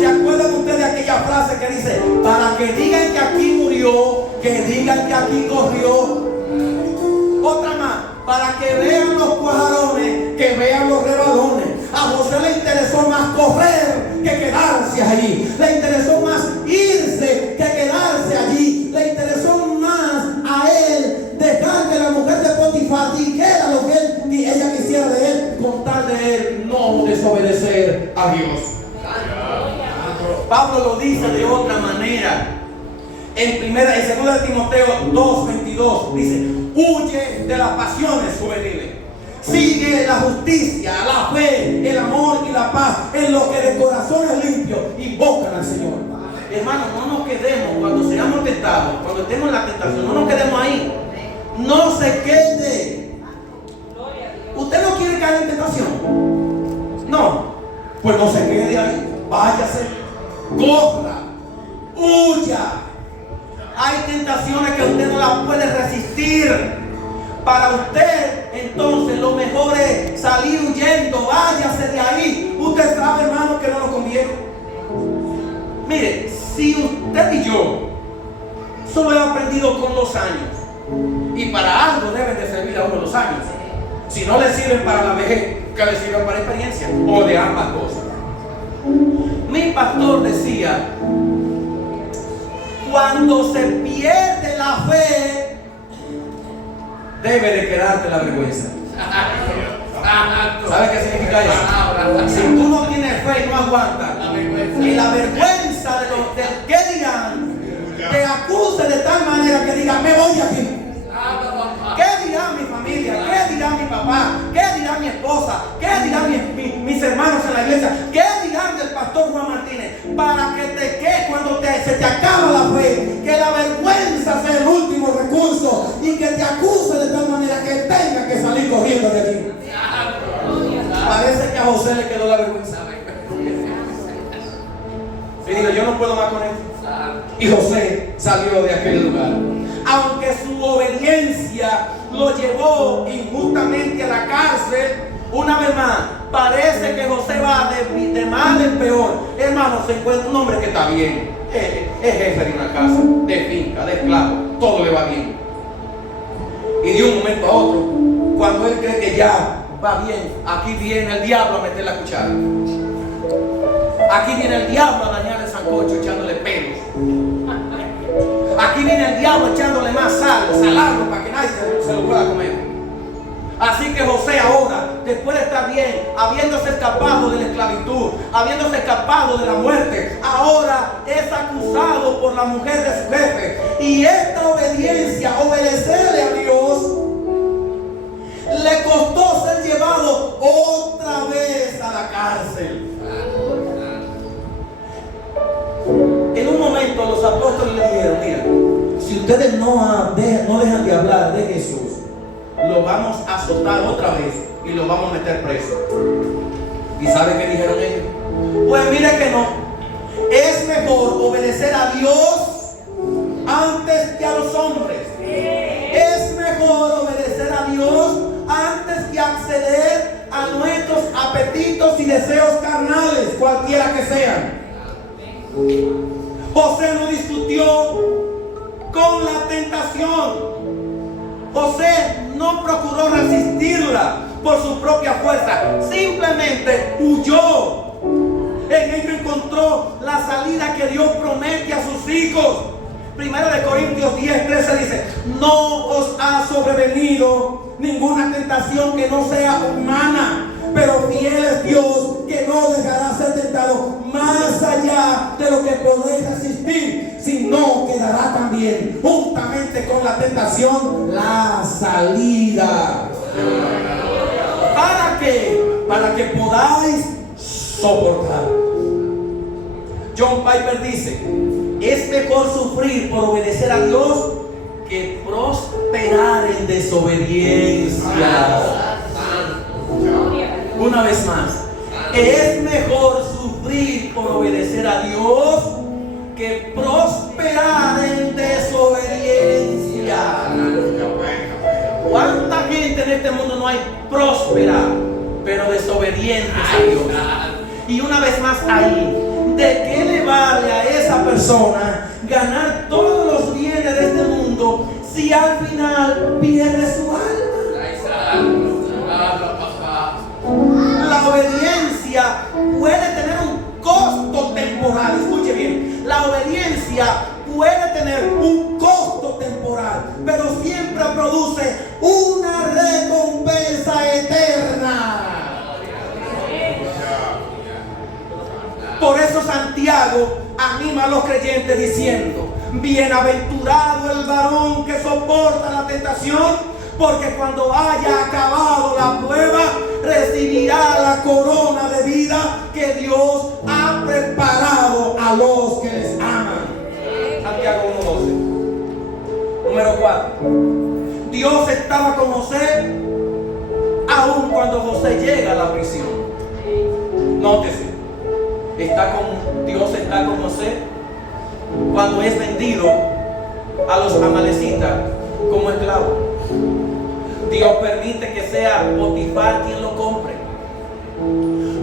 ¿Se acuerdan ustedes de aquella frase que dice: para que digan que aquí murió, que digan que aquí corrió? Otra más: para que vean los cuajarones, que vean los rebalones. A José le interesó más correr que quedarse allí. Le interesó más irse que quedarse allí. Le interesó más a él dejar que la mujer de Potifar dijera lo que ella quisiera de él, con tal de él no desobedecer a Dios. Pablo lo dice de otra manera. En 2 Timoteo 2:22 dice: huye de las pasiones juveniles, sigue la justicia, la fe, el amor y la paz, en lo que de corazón es limpio, invocan al Señor. Hermanos, no nos quedemos cuando seamos tentados, cuando estemos en la tentación, no nos quedemos ahí. No se quede. ¿Usted no quiere caer en tentación? No, pues no se quede ahí. Váyase, corra, huya. Hay tentaciones que usted no las puede resistir. Para usted, entonces, lo mejor es salir huyendo. Váyase de ahí. Usted sabe, hermano, que no lo conviene. Mire, si usted y yo solo hemos aprendido con los años, y para algo deben de servir a uno los años. Si no le sirven para la vejez, que le sirven para experiencia, o de ambas cosas. Mi pastor decía: cuando se pierde la fe, debe de quedarte la vergüenza. ¿Sabes qué significa eso? Si tú no tienes fe y no aguantas, y la vergüenza del que dirán te acuse de tal manera que diga: me voy de aquí. ¿Qué dirá mi familia? ¿Qué dirá mi papá? ¿Qué dirá mi esposa? ¿Qué dirán mis hermanos en la iglesia? ¿Qué dirán del pastor Juan Martínez? Para que te quede cuando se te acaba la fe, que la vergüenza sea el último recurso y que te acuse de tal manera que tenga que salir corriendo de aquí. Parece que a José le quedó la vergüenza. Y digo: yo no puedo más con esto. Y José salió de aquel lugar. Aunque su obediencia lo llevó injustamente a la cárcel, una vez más, parece que José va de mal en peor. Hermano, se encuentra un hombre que está bien. Es jefe de una casa, de finca, de esclavo. Todo le va bien. Y de un momento a otro, cuando él cree que ya va bien, aquí viene el diablo a meter la cuchara. Aquí viene el diablo a dañar el sancocho echándole pelos. Aquí viene el diablo echándole más sal, salarlo para que nadie se lo pueda comer. Así que José ahora, después de estar bien, habiéndose escapado de la esclavitud, habiéndose escapado de la muerte, ahora es acusado por la mujer de su jefe. Y esta obediencia, obedecerle a Dios, le costó ser llevado otra vez a la cárcel. En un momento los apóstoles le dijeron: mira, si ustedes no dejan de hablar de Jesús, lo vamos a azotar otra vez y lo vamos a meter preso. ¿Y sabe qué dijeron ellos? Pues mire que no. Es mejor obedecer a Dios antes que a los hombres. Es mejor obedecer a Dios antes apetitos y deseos carnales, cualquiera que sean. José no discutió con la tentación. José no procuró resistirla por su propia fuerza, simplemente huyó. En ello encontró la salida que Dios promete a sus hijos. 1 Corintios 10:13 dice: no os ha sobrevenido ninguna tentación que no sea humana, pero fiel es Dios, que no dejará ser tentado más allá de lo que podéis resistir, sino que dará también, juntamente con la tentación, la salida. ¿Para qué? Para que podáis soportar. John Piper dice: es mejor sufrir por obedecer a Dios que prosperar en desobediencia. Una vez más, es mejor sufrir por obedecer a Dios que prosperar en desobediencia. ¿Cuánta gente en este mundo no hay próspera, pero desobedientes a Dios? Y una vez más ahí, ¿de qué le vale a esa persona ganar todos los bienes de este mundo si al final pierde su alma? La obediencia puede tener un costo temporal. Escuche bien, la obediencia puede tener un costo temporal, pero siempre produce una recompensa eterna. Por eso Santiago anima a los creyentes diciendo: bienaventurado el varón que soporta la tentación, porque cuando haya acabado la prueba, recibirá la corona de vida que Dios ha preparado a los que les aman. Santiago 1:12. Número 4. Dios estaba con José aun cuando José llega a la prisión. Nótese, Dios está con José cuando es vendido a los amalecitas como esclavo. Dios permite que sea Potifar quien lo compre.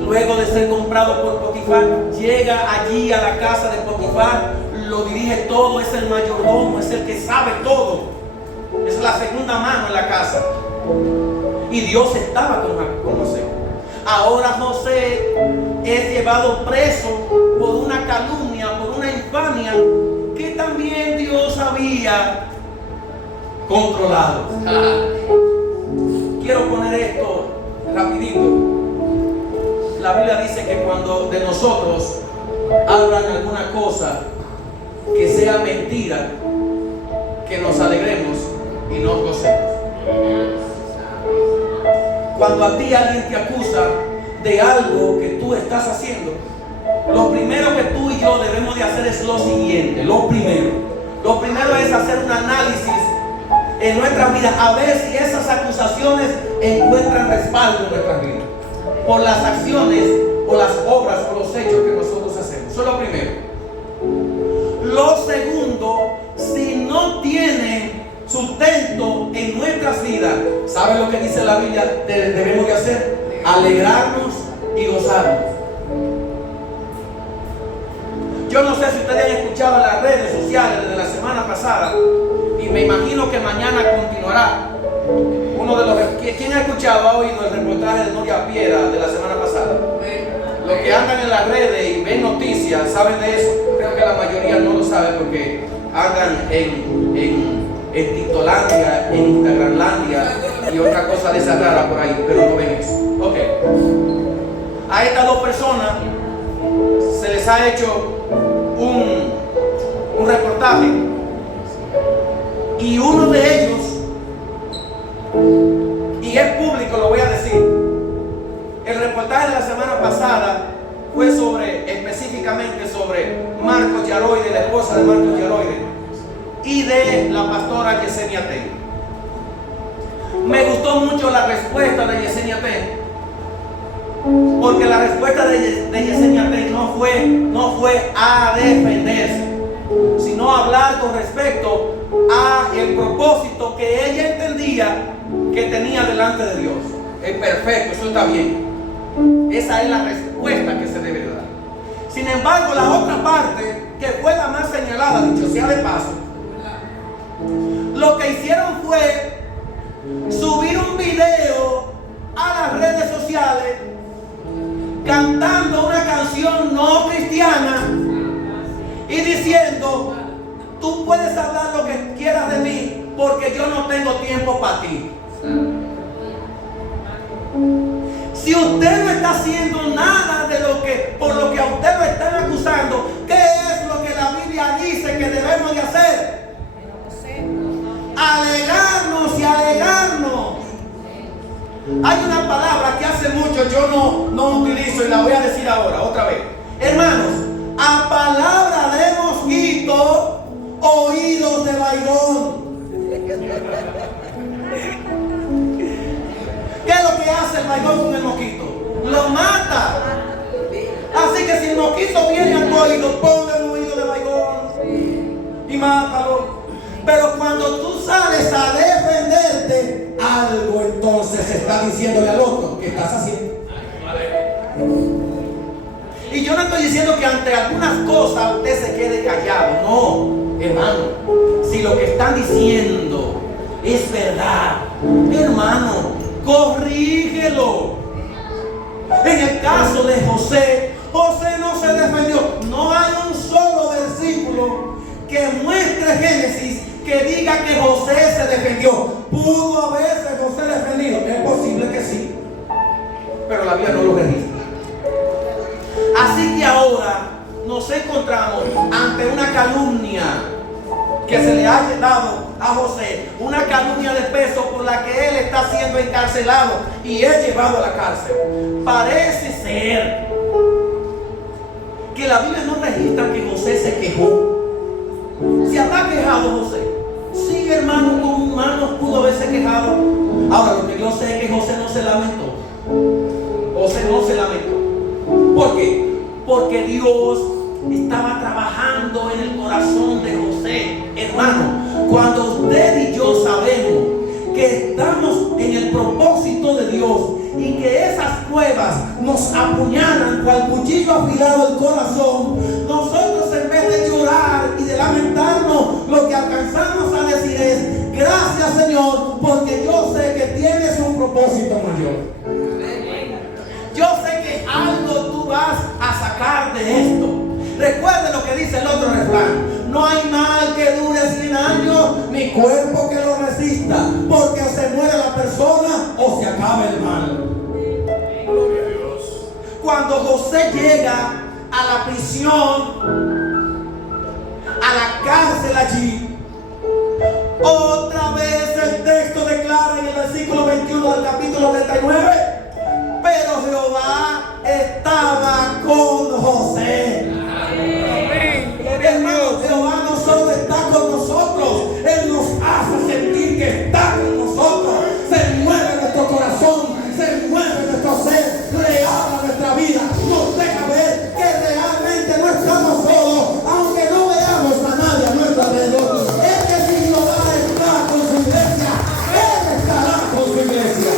Luego de ser comprado por Potifar, llega allí a la casa de Potifar, lo dirige todo, es el mayordomo, es el que sabe todo, es la segunda mano en la casa. Y Dios estaba con José. Ahora José es llevado preso por una calumnia, por una infamia que también Dios había controlado. Quiero poner esto rapidito. La Biblia dice que cuando de nosotros hablan alguna cosa que sea mentira, que nos alegremos y nos gocemos. Cuando a ti alguien te acusa de algo que tú estás haciendo, lo primero que tú y yo debemos de hacer es lo siguiente. Lo primero es hacer un análisis en nuestra vida, a ver si esas acusaciones encuentran respaldo en nuestra vida por las acciones o las obras o los hechos que nosotros hacemos. Eso es lo primero. Lo segundo, si no tienen sustento en nuestras vidas, ¿saben lo que dice la Biblia? Debemos de hacer: alegrarnos y gozarnos. Yo no sé si ustedes han escuchado en las redes sociales desde la semana pasada, y me imagino que mañana continuará. ¿Quién ha escuchado, ha oído el reportaje de Nuria Piera de la semana pasada? Los que andan en las redes y ven noticias saben de eso. Creo que la mayoría no lo sabe porque andan en TikTolandia, en Instagramlandia y otra cosa de esa rara por ahí, pero no ven eso. Ok. A estas dos personas se les ha hecho un reportaje, y uno de ellos, y es público, lo voy a decir. El reportaje de la semana pasada fue específicamente sobre Marcos Yaroide, la esposa de Marcos Yaroide, y de la pastora Yesenia Ten. Me gustó mucho la respuesta de Yesenia Ten, porque la respuesta de Yesenia Ten no fue a defenderse, sino a hablar con respecto a el propósito que ella entendía que tenía delante de Dios. Es perfecto, eso está bien. Esa es la respuesta que se debe dar. Sin embargo, la otra parte, que fue la más señalada, dicho sea de paso, lo que hicieron fue subir un video a las redes sociales cantando una canción no cristiana y diciendo: tú puedes hablar lo que quieras de mí porque yo no tengo tiempo para ti. Si usted no está haciendo nada de lo que, por lo que a usted lo están acusando, ¿qué es lo que la Biblia dice que debemos de hacer? Alegarnos y alegarnos. Hay una palabra que hace mucho yo no utilizo y la voy a decir ahora, otra vez. Hermanos, a palabra de mosquito, oídos de vaigón. ¿Qué es lo que hace el vaigón con el mosquito? Lo mata. Así que si el mosquito viene a tu oído, ponle un oído de vaigón y mátalo. Pero cuando tú sales a defenderte, algo entonces está diciéndole al otro que estás haciendo. Y yo no estoy diciendo que ante algunas cosas usted se quede callado. No, hermano. Si lo que están diciendo es verdad, hermano, corrígelo. En el caso de José, José no se defendió. No hay un solo versículo que muestre Génesis que diga que José se defendió. ¿Pudo haberse José defendido? Es posible que sí, pero la Biblia no lo registra. Así que ahora nos encontramos ante una calumnia que se le ha dado a José, una calumnia de peso por la que él está siendo encarcelado y es llevado a la cárcel. Parece ser que la Biblia no registra que José se quejó. ¿Se habrá quejado José? Sí, hermano, como humano pudo haberse quejado. Ahora, lo que yo sé es que José no se lamentó. José no se lamentó. ¿Por qué? Porque Dios estaba trabajando en el corazón de José. Hermano, cuando usted y yo sabemos que estamos en el propósito de Dios y que esas pruebas nos apuñalan cual cuchillo afilado el corazón, nosotros en vez de llorar y de lamentarnos, lo que alcanzamos a decir es: gracias, Señor, porque yo sé que tienes un propósito mayor. Yo sé que algo tú vas a sacar de esto. Recuerde lo que dice el otro refrán: no hay mal que dure 100 años, ni cuerpo que lo resista, porque o se muere la persona o se acaba el mal. Cuando José llega a la prisión, a la cárcel allí, otra vez el texto declara en el versículo 21 del capítulo 39: pero Jehová estaba con José. Hermano, Jehová no solo está con nosotros, Él nos hace sentir que está con nosotros. Se mueve nuestro corazón, se mueve nuestro ser, le habla nuestra vida, nos deja ver que realmente no estamos solos, aunque no veamos a nadie a nuestro alrededor. Es que si Jehová está con su iglesia, Él estará con su iglesia.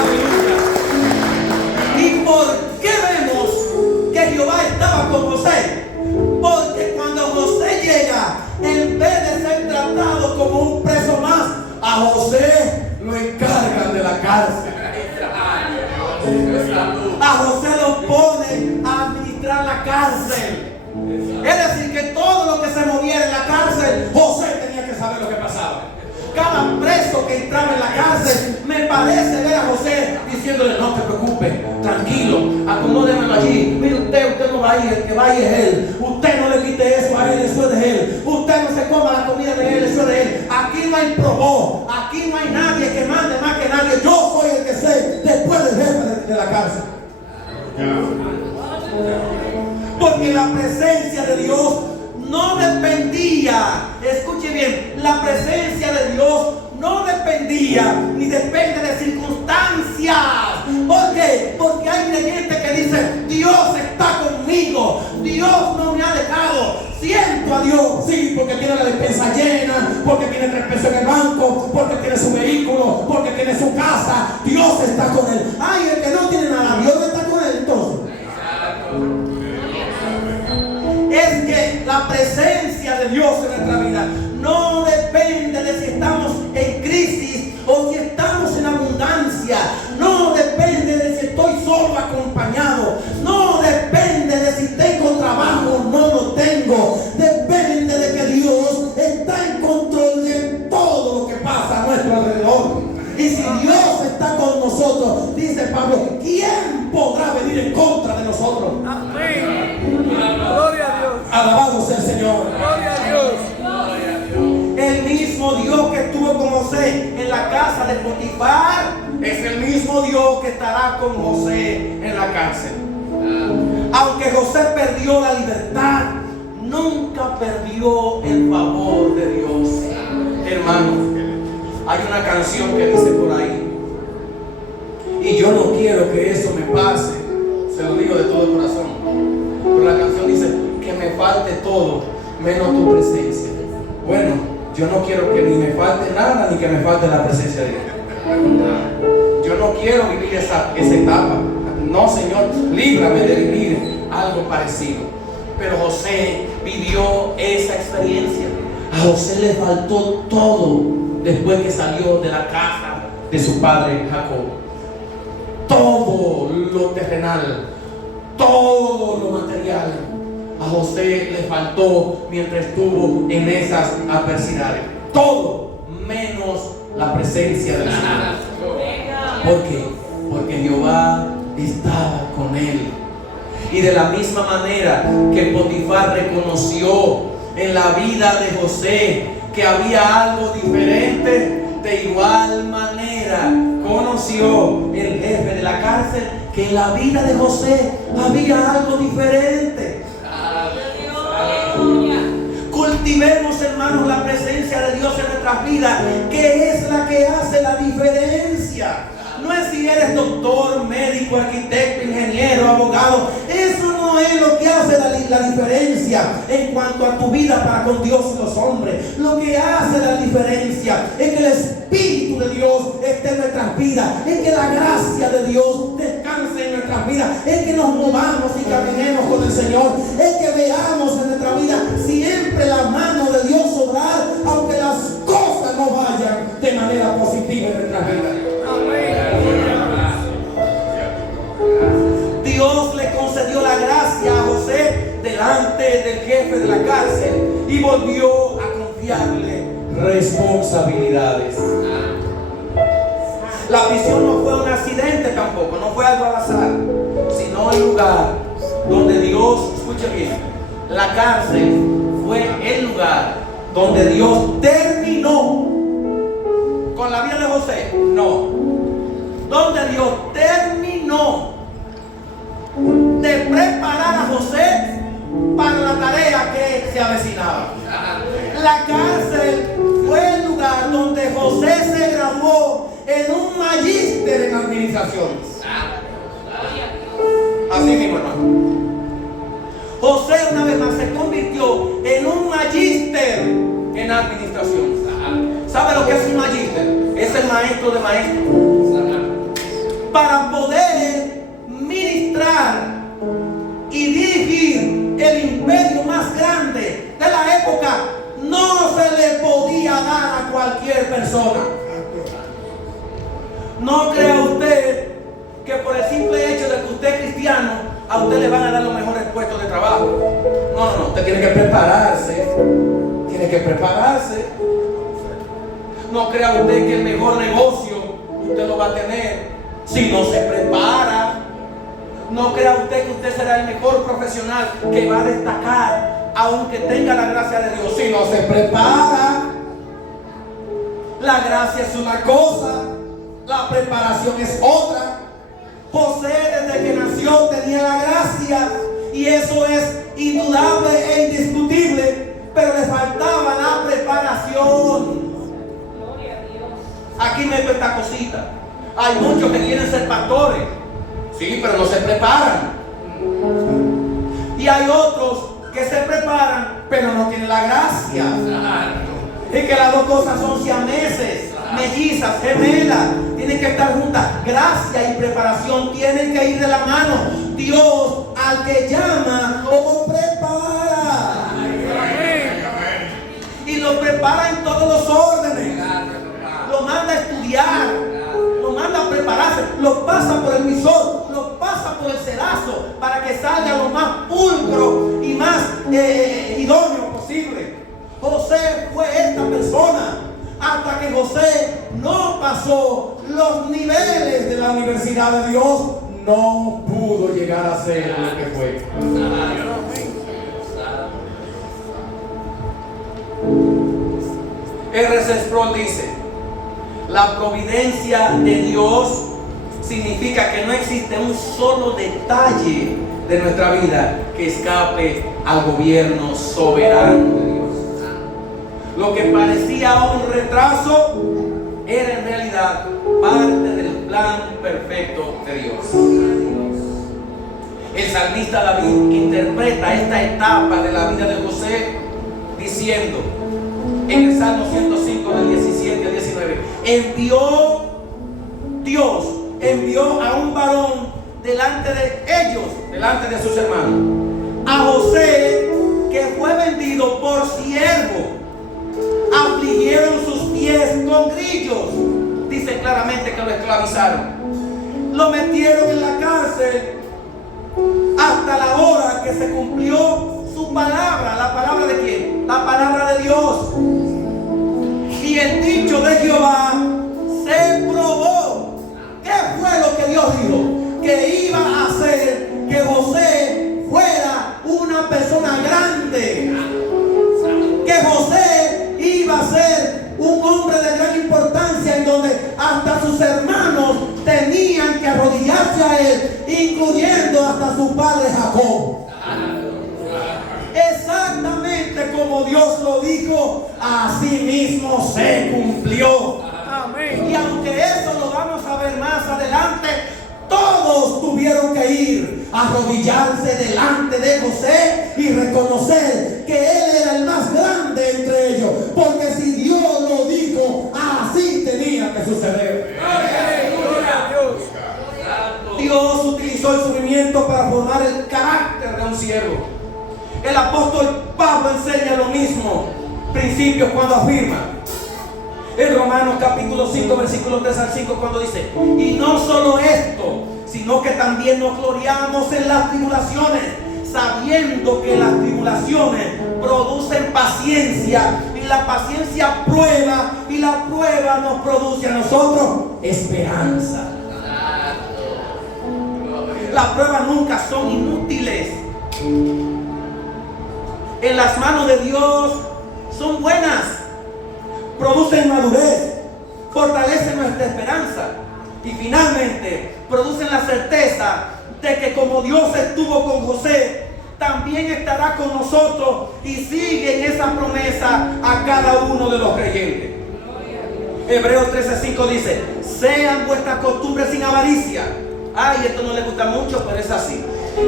Aleluya. ¿Y por qué vemos que Jehová estaba con José? Porque cuando José llega, en vez de ser tratado como un preso más, a José lo encargan de la cárcel. A José lo ponen a administrar la cárcel. Es decir, que todo lo que se moviera en la cárcel, José tenía que saber lo que pasaba. Cada preso que entraba en la cárcel, me parece ver a José diciéndole: no te preocupes, tranquilo, acomódemelo allí. Mire, usted no va a ir, el que va a ir es él. Usted no le quite eso a él, eso es de él. Usted no se coma la comida de él, eso es de él. Aquí no hay probó, aquí no hay nadie que mande más que nadie. Yo soy el que sé después del jefe de la cárcel. Porque la presencia de Dios no dependía, escuche bien, la presencia de Dios no dependía ni depende de circunstancias. ¿Por qué? Porque hay creyentes que dicen: Dios está conmigo, Dios no me ha dejado, siento a a Dios, sí, porque tiene la despensa llena, porque tiene 3 pesos en el banco, porque tiene su vehículo, porque tiene su casa. Dios está con él. Ay, el que no tiene nada, Dios no está con él entonces. Es que la presencia de Dios en nuestra vida no depende de si estamos en crisis o si estamos en abundancia. No depende de si estoy solo acompañado. No depende de si tengo trabajo o no lo tengo. Depende de que Dios está en control de todo lo que pasa a nuestro alrededor. Y si Dios está con nosotros, dice Pablo, ¿quién podrá venir en contra de nosotros? Amén. Gloria a Dios. Alabado sea el Señor. Gloria a Dios. El mismo Dios que estuvo con José en la casa de Potifar es el mismo Dios que estará con José en la cárcel. Aunque José perdió la libertad, nunca perdió el favor de Dios. Hermano, hay una canción que dice por ahí, y yo no quiero que eso me pase, se lo digo de todo corazón, pero la canción dice que me falte todo menos tu presencia. Bueno, yo no quiero que ni me falte nada ni que me falte la presencia de Dios. Yo no quiero vivir esa etapa. No, Señor, líbrame de vivir algo parecido. Pero José vivió esa experiencia. A José le faltó todo después que salió de la casa de su padre Jacob. Todo lo terrenal, todo lo material, a José le faltó mientras estuvo en esas adversidades. Todo menos la presencia del Señor. ¿Por qué? Porque Jehová estaba con él. Y de la misma manera que Potifar reconoció en la vida de José que había algo diferente, de igual manera conoció el jefe de la cárcel que en la vida de José había algo diferente. Cultivemos, hermanos, la presencia de Dios en nuestras vidas, que es la que hace la diferencia. No es si eres doctor, médico, arquitecto, ingeniero, abogado. Eso no es lo que hace la diferencia en cuanto a tu vida para con Dios y los hombres. Lo que hace la diferencia es que el Espíritu de Dios esté en nuestras vidas, es que la gracia de Dios descanse en nuestras vidas, es que nos movamos y caminemos con el Señor, es que veamos en nuestra vida siempre la mano de Dios obrar, aunque las cosas no vayan de manera positiva en nuestras vidas. Dios le concedió la gracia a José delante del jefe de la cárcel y volvió a confiarle Responsabilidades. La prisión no fue un accidente tampoco, no fue algo al azar, sino el lugar donde Dios, escuche bien, la cárcel fue el lugar donde Dios terminó con la vida de José. No, donde Dios terminó de preparar a José para la tarea que se avecinaba. La cárcel fue el lugar donde José se graduó en un magíster en administraciones. Así mismo, hermano. José una vez más se convirtió en un magíster en administración. ¿Sabe lo que es un magíster? Es el maestro de maestros. Para poder ministrar y dirigir el imperio más grande de la época, no se le podía dar a cualquier persona. No crea usted que por el simple hecho de que usted es cristiano, a usted le van a dar los mejores puestos de trabajo. No, no, no, usted tiene que prepararse. Tiene que prepararse. No crea usted que el mejor negocio usted lo va a tener si no se prepara. No crea usted que usted será el mejor profesional que va a destacar aunque tenga la gracia de Dios. Si no se prepara, la gracia es una cosa, la preparación es otra. José desde que nació tenía la gracia y eso es indudable e indiscutible, pero le faltaba la preparación. Aquí meto esta cosita. Hay muchos que quieren ser pastores, sí, pero no se preparan. Y hay otros que se preparan, pero no tienen la gracia. Y que las dos cosas son siameses, mellizas, gemelas. Tienen que estar juntas. Gracia y preparación tienen que ir de la mano. Dios al que llama lo prepara. Y lo prepara en todos los órdenes. Lo manda a estudiar, lo manda a prepararse, lo pasa por el visor, lo pasa por el cedazo para que salga lo más pulcro y más idóneo posible. José fue esta persona hasta que José no pasó los niveles de la universidad de Dios, no pudo llegar a ser lo que fue. R.C. Sproul dice: la providencia de Dios significa que no existe un solo detalle de nuestra vida que escape al gobierno soberano de Dios. Lo que parecía un retraso era en realidad parte del plan perfecto de Dios. El salmista David interpreta esta etapa de la vida de José diciendo en el Salmo 105 del 17 al 19: Dios envió a un varón delante de ellos, delante de sus hermanos, a José, que fue vendido por siervo. Afligieron sus pies con grillos. Dice claramente que lo esclavizaron. Lo metieron en la cárcel hasta la hora que se cumplió su palabra. ¿La palabra de quién? La palabra de Dios. Y el dicho de Jehová se probó. ¿Qué fue lo que Dios dijo? Que iba a hacer que José fuera una persona grande. Que José iba a ser un hombre de gran importancia, en donde hasta sus hermanos tenían que arrodillarse a él, incluyendo hasta su padre Jacob. Exactamente como Dios lo dijo, así mismo se cumplió. Amén. Y aunque eso lo vamos a ver más adelante, todos tuvieron que ir a arrodillarse delante de José y reconocer que él era el más grande entre ellos, porque si Dios lo dijo, así tenía que suceder. Gloria a Dios. Dios utilizó el sufrimiento para formar el carácter de un siervo. El apóstol Pablo enseña lo mismo, principios, cuando afirma en Romanos capítulo 5 versículos 3 al 5, cuando dice: y no solo esto, sino que también nos gloriamos en las tribulaciones, sabiendo que las tribulaciones producen paciencia, y la paciencia prueba, y la prueba nos produce a nosotros esperanza. Las pruebas nunca son inútiles. En las manos de Dios son buenas, producen madurez, fortalecen nuestra esperanza y finalmente producen la certeza de que como Dios estuvo con José, también estará con nosotros, y sigue en esa promesa a cada uno de los creyentes. Hebreos 13:5 dice: sean vuestras costumbres sin avaricia. Ay, esto no le gusta mucho, pero es así.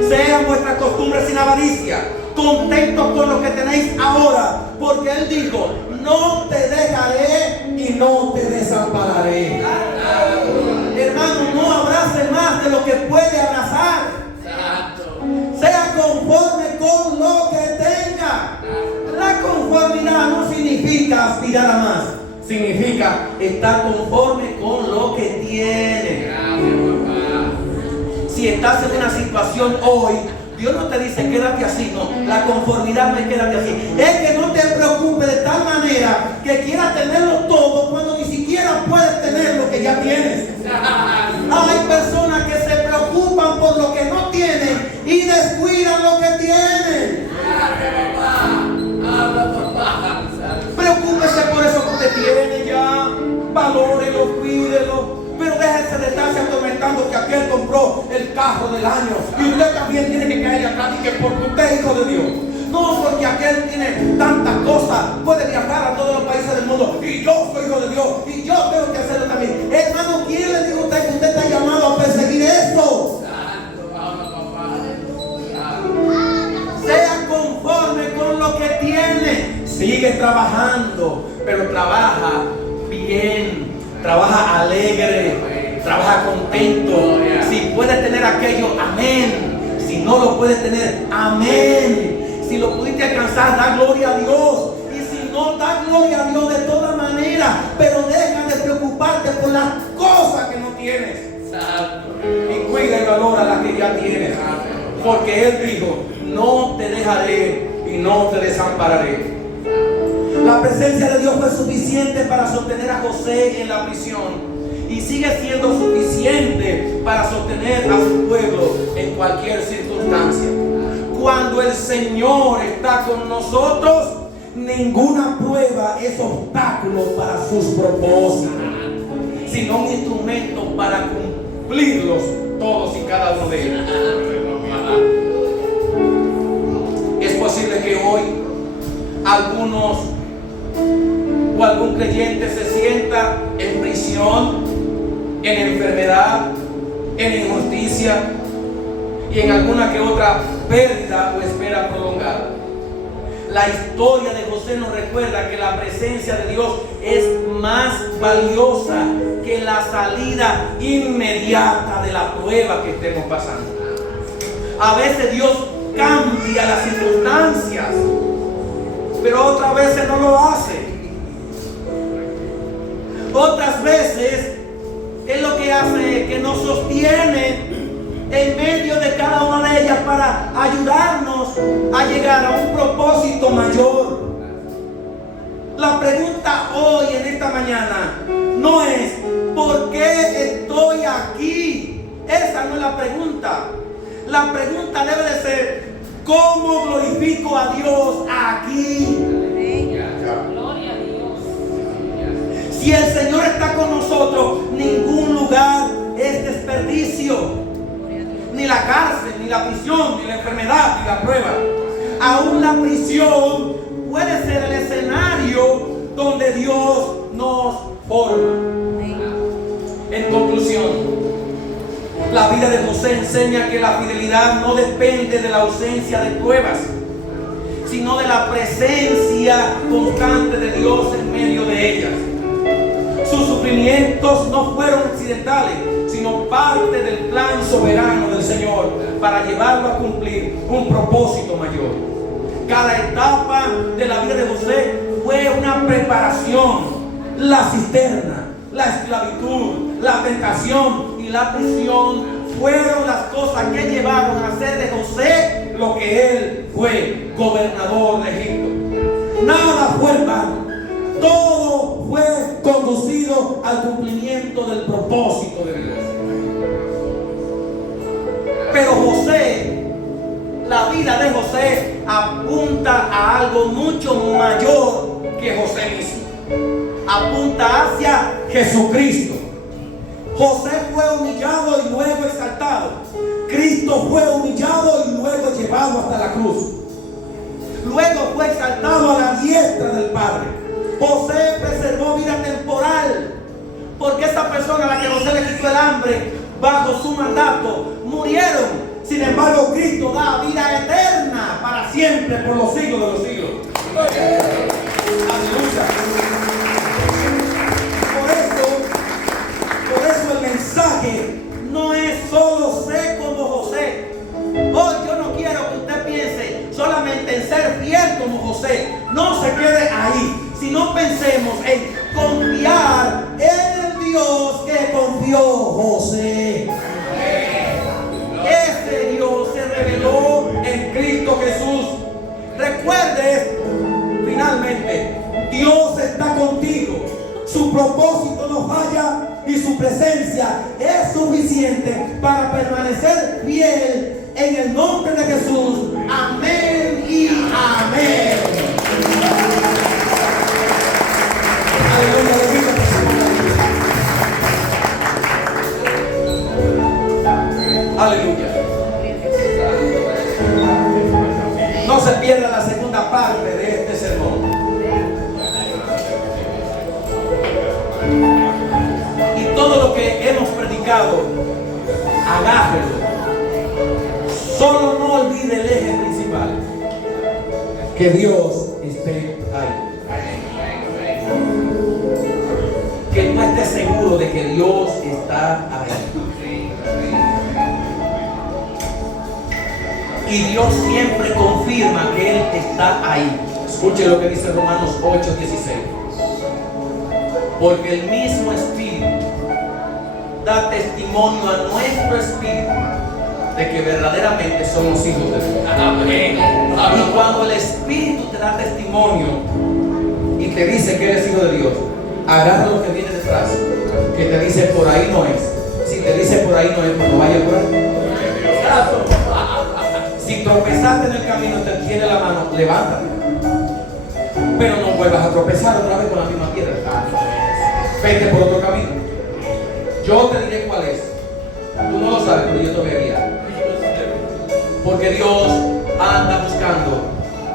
Sean vuestras costumbres sin avaricia, contentos con lo que tenéis ahora, porque Él dijo: no te dejaré y no te desampararé. Hermano, no abrace más de lo que puede abrazar. Sea conforme con lo que tenga. La conformidad no significa aspirar a más, significa estar conforme con lo que tiene. Si estás en una situación hoy, Dios no te dice quédate así, no. La conformidad no es quédate así. Es que no te preocupes de tal manera que quieras tenerlo todo cuando ni siquiera puedes tener lo que ya tienes. Hay personas que se preocupan por lo que no tienen y descuidan lo que tienen. Preocúpese por eso que usted tiene ya. Valórelo, cuídelo. Pero déjese de estarse atormentando que aquel compró el carro del año y usted también tiene que caer atrás, y que porque usted es hijo de Dios. No, porque aquel tiene tantas cosas, puede viajar a todos los países del mundo, y yo soy hijo de Dios y yo tengo que hacerlo también. Hermano, ¿quién le dijo a usted que usted está llamado a perseguir esto? Sea conforme sigue trabajando, pero trabaja bien, trabaja alegre, trabaja contento. Si puede tener aquello, amén. Si no lo puede tener, amén. Si lo pudiste alcanzar, da gloria a Dios. Y si no, da gloria a Dios de todas maneras. Pero deja de preocuparte por las cosas que no tienes. Y cuida y valora las que ya tienes. Porque Él dijo, no te dejaré y no te desampararé. La presencia de Dios fue suficiente para sostener a José en la prisión. Y sigue siendo suficiente para sostener a su pueblo en cualquier circunstancia. Cuando el Señor está con nosotros, ninguna prueba es obstáculo para sus propósitos, sino un instrumento para cumplirlos todos y cada uno de ellos. Es posible que hoy algunos o algún creyente se sienta en prisión, en enfermedad, en injusticia y en alguna que otra pérdida o espera prolongada. La historia de José nos recuerda que la presencia de Dios es más valiosa que la salida inmediata de la prueba que estemos pasando. A veces Dios cambia las circunstancias, pero otras veces no lo hace. Otras veces es lo que hace que nos sostiene en medio de cada una de ellas para ayudarnos a llegar a un propósito mayor. La pregunta hoy en esta mañana no es ¿por qué estoy aquí? Esa no es la pregunta. La pregunta debe de ser ¿cómo glorifico a Dios aquí? Gloria a Dios. Si el Señor está con nosotros, ningún lugar es desperdicio. Ni la cárcel, ni la prisión, ni la enfermedad, ni la prueba. Aún la prisión puede ser el escenario donde Dios nos forma. En conclusión, la vida de José enseña que la fidelidad no depende de la ausencia de pruebas, sino de la presencia constante de Dios en medio de ellas. Sus sufrimientos no fueron accidentales, sino parte del plan soberano del Señor para llevarlo a cumplir un propósito mayor. Cada etapa de la vida de José fue una preparación. La cisterna, la esclavitud, la tentación y la prisión fueron las cosas que llevaron a hacer de José lo que él fue, gobernador de Egipto. Nada fue en vano. Todo fue conducido al cumplimiento del propósito de Dios. Pero José, la vida de José apunta a algo mucho mayor que José mismo. Apunta hacia Jesucristo. José fue humillado y luego exaltado. Cristo fue humillado y luego llevado hasta la cruz. Luego fue exaltado a la diestra del Padre. José preservó vida temporal, porque esa persona a la que José le quitó el hambre bajo su mandato murieron. Sin embargo, Cristo da vida eterna para siempre, por los siglos de los siglos. Aleluya. Por eso el mensaje no es solo sé como José. Hoy yo no quiero que usted piense solamente en ser fiel como José. No se quede ahí, sino pensemos en confiar en el Dios que confió José. Ese Dios se reveló en Cristo Jesús. Recuerde esto. Finalmente, Dios está contigo. Su propósito no falla y su presencia es suficiente para permanecer fiel en el nombre de Jesús. Amén y amén. Aleluya. No se pierda la segunda parte de este sermón. Y todo lo que hemos predicado, agárrelo. Solo no olvide el eje principal. Que Dios esté ahí. seguro de que Dios está ahí. Y Dios siempre confirma que Él está ahí. Escuche lo que dice Romanos 8:16. Porque el mismo Espíritu da testimonio a nuestro espíritu de que verdaderamente somos hijos de Dios. Y cuando el Espíritu te da testimonio y te dice que eres hijo de Dios, agarra lo que viene detrás, que te dice por ahí no es. Si te dice por ahí no es, cuando vaya por ahí. Si tropezaste en el camino, te tiene la mano, levántate. Pero no vuelvas a tropezar otra vez con la misma piedra. Vete por otro camino. Yo te diré cuál es. Tú no lo sabes, pero yo te voy a guiar. Porque Dios anda buscando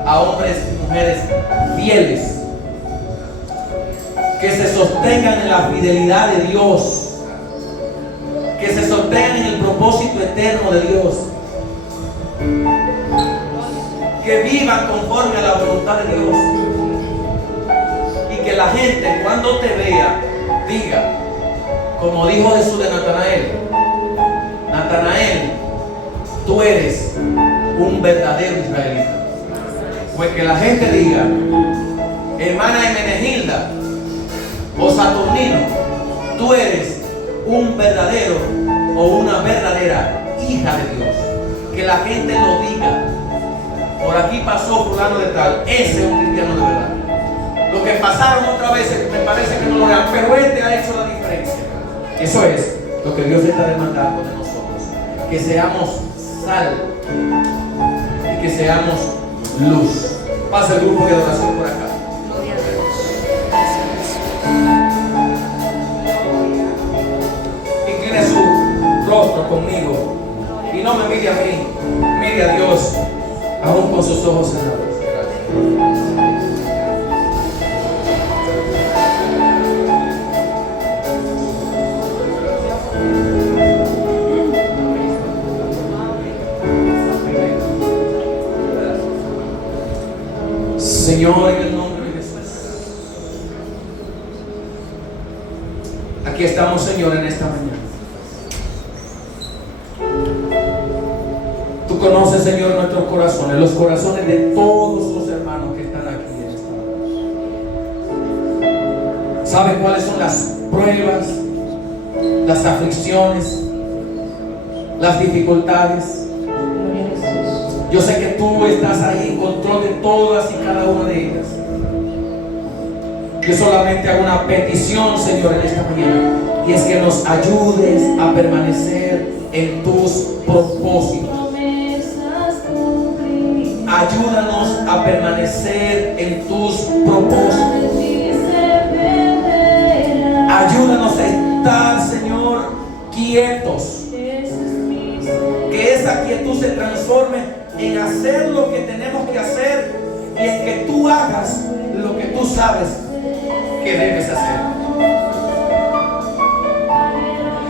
a hombres y mujeres fieles, que se sostengan en la fidelidad de Dios, que se sostengan en el propósito eterno de Dios, que vivan conforme a la voluntad de Dios, y que la gente cuando te vea diga, como dijo Jesús de Natanael: Natanael, tú eres un verdadero israelita. Pues que la gente diga, hermana Hermenegilda o Saturnino, tú eres un verdadero o una verdadera hija de Dios. Que la gente lo diga. Por aquí pasó fulano de tal, ese es un cristiano de verdad. Lo que pasaron otras veces me parece que no lo eran, pero este ha hecho la diferencia. Eso es lo que Dios está demandando de nosotros, que seamos sal y que seamos luz. Pasa el grupo de adoración por acá. Gloria a Dios. Incline su rostro conmigo y no me mire a mí, mire a Dios, aún con sus ojos cerrados. Señor, en el nombre de Jesús, aquí estamos, Señor, en esta mañana. Tú conoces, Señor, nuestros corazones, los corazones de todos los hermanos que están aquí en esta noche. ¿Sabes cuáles son las pruebas, las aflicciones, las dificultades? Yo sé que tú estás ahí en control de todas y cada una de ellas. Yo solamente hago una petición, Señor, en esta mañana, y es que nos ayudes a permanecer en tus propósitos. Ayúdanos a permanecer en tus propósitos. Ayúdanos a estar, Señor, quietos. Que esa quietud se transforme en hacer lo que tenemos que hacer y en que tú hagas lo que tú sabes que debes hacer.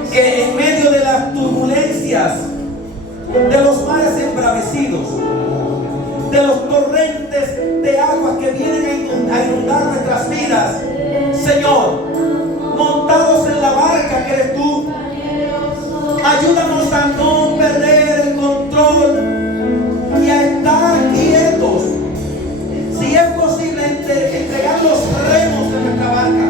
Que en medio de las turbulencias, de los mares embravecidos, de los torrentes de agua que vienen a inundar nuestras vidas, Señor, montados en la barca que eres tú, ayúdanos a no perder el control y a estar quietos. Si es posible, entregar los remos de nuestra barca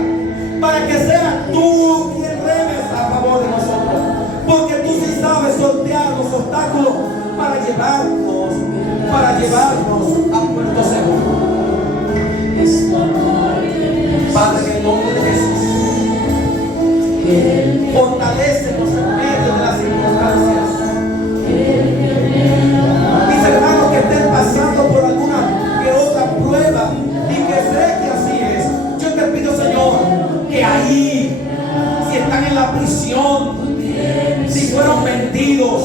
para que sea tú quien remes a favor de nosotros, porque tú sí sabes sortear los obstáculos para llevarnos a puerto seguro. Padre, en el nombre de Jesús, fortalécenos en medio de las circunstancias. Mis hermanos que estén pasando por alguna que otra prueba y que sé que así es, yo te pido, Señor, que ahí, si están en la prisión, si fueron vendidos,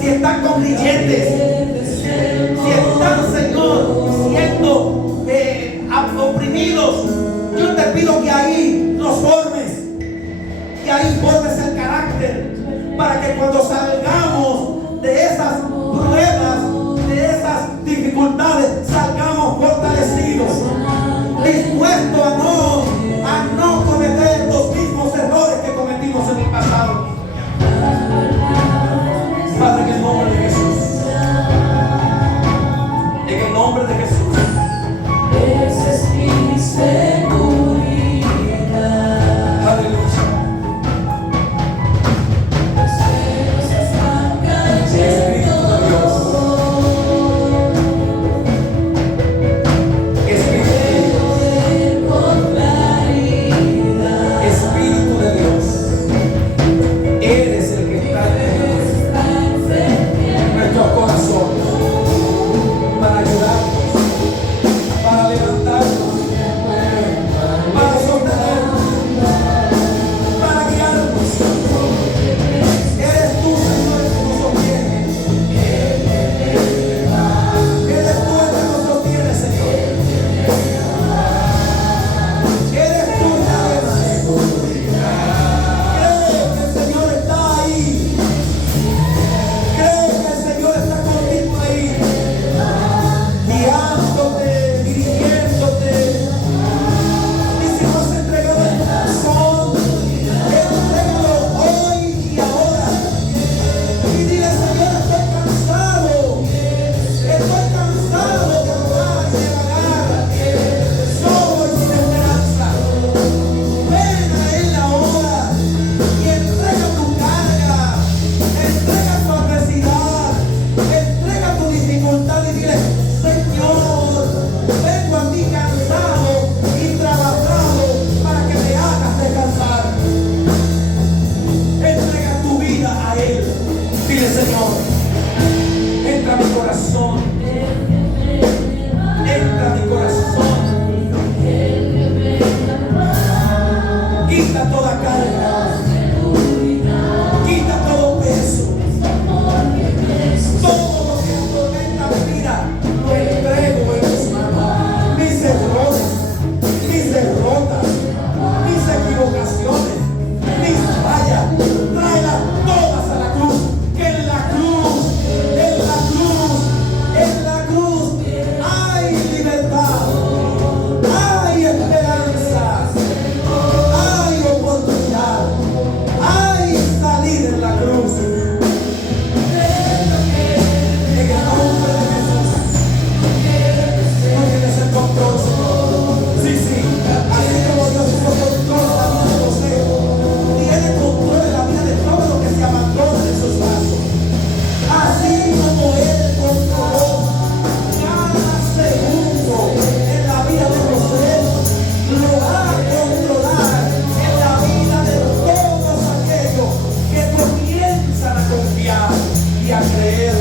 si están con grilletes, si están, Señor, siendo oprimidos, yo te pido que ahí los formes, que ahí formes el carácter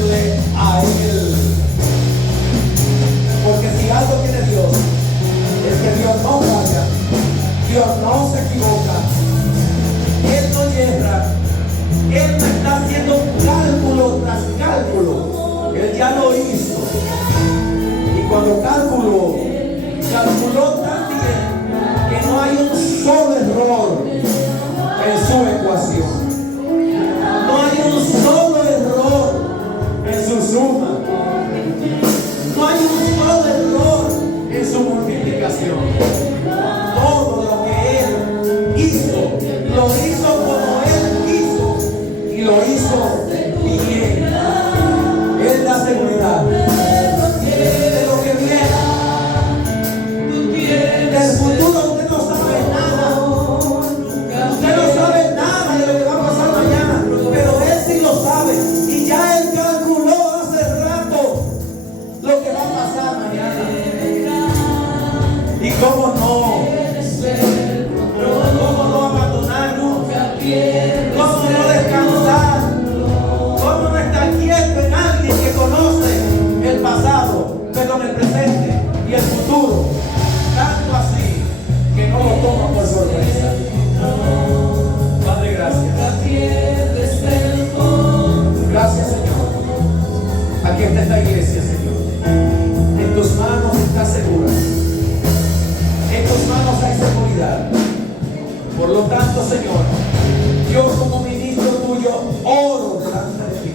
creerle a Él. Porque si algo tiene Dios, es que Dios no falla, Dios no se equivoca, Él no yerra, Él no está haciendo cálculo tras cálculo, Él ya lo hizo. Y cuando calculó también que no hay un solo error en su ecuación. No hay un solo error en su suma. No hay un solo error en su multiplicación. Todo lo que Él hizo, lo hizo como Él quiso y lo hizo bien. Él da seguridad de lo que viene. Del futuro usted no sabe nada. Usted no sabe nada de lo que va a pasar mañana, pero Él sí lo sabe. Y ya Él calculó hace rato lo que va a pasar mañana. Y cómo no abandonarnos, cómo no descansar, cómo no estar quieto en alguien que conoce el pasado, perdón, el presente y el futuro, tanto así que no lo toma por sorpresa. Padre, gracias. Gracias, Señor. Aquí está esta iglesia, Señor. En tus manos está segura. En tus manos hay seguridad. Por lo tanto, Señor, yo como ministro tuyo oro delante de ti,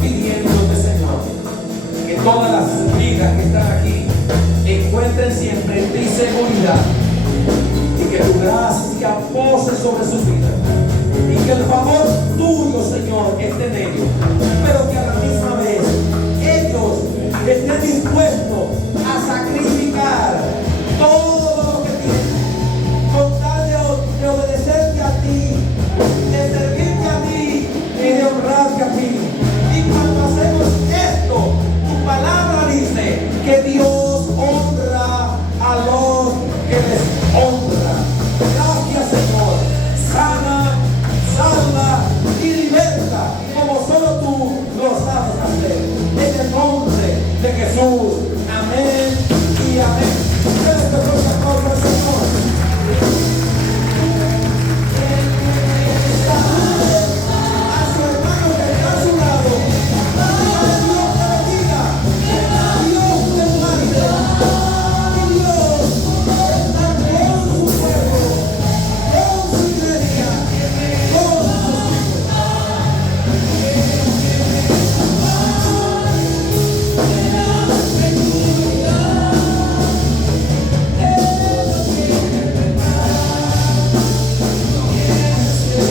pidiéndote, Señor, que todas las vidas que están aquí encuentren siempre en ti seguridad y que tu gracia pose sobre sus vidas y que el favor tuyo, Señor, esté en ellos, pero que a la misma vez ellos estén dispuestos a sacrificar todo lo que tienen con tal de obedecerte a ti, de servirte a ti y de honrarte a ti. Y cuando hacemos esto, tu palabra dice que Dios honra a los que les honra. Gracias, Señor. Sana, salva y liberta como solo tú lo sabes hacer. En el nombre de Jesús. Amén.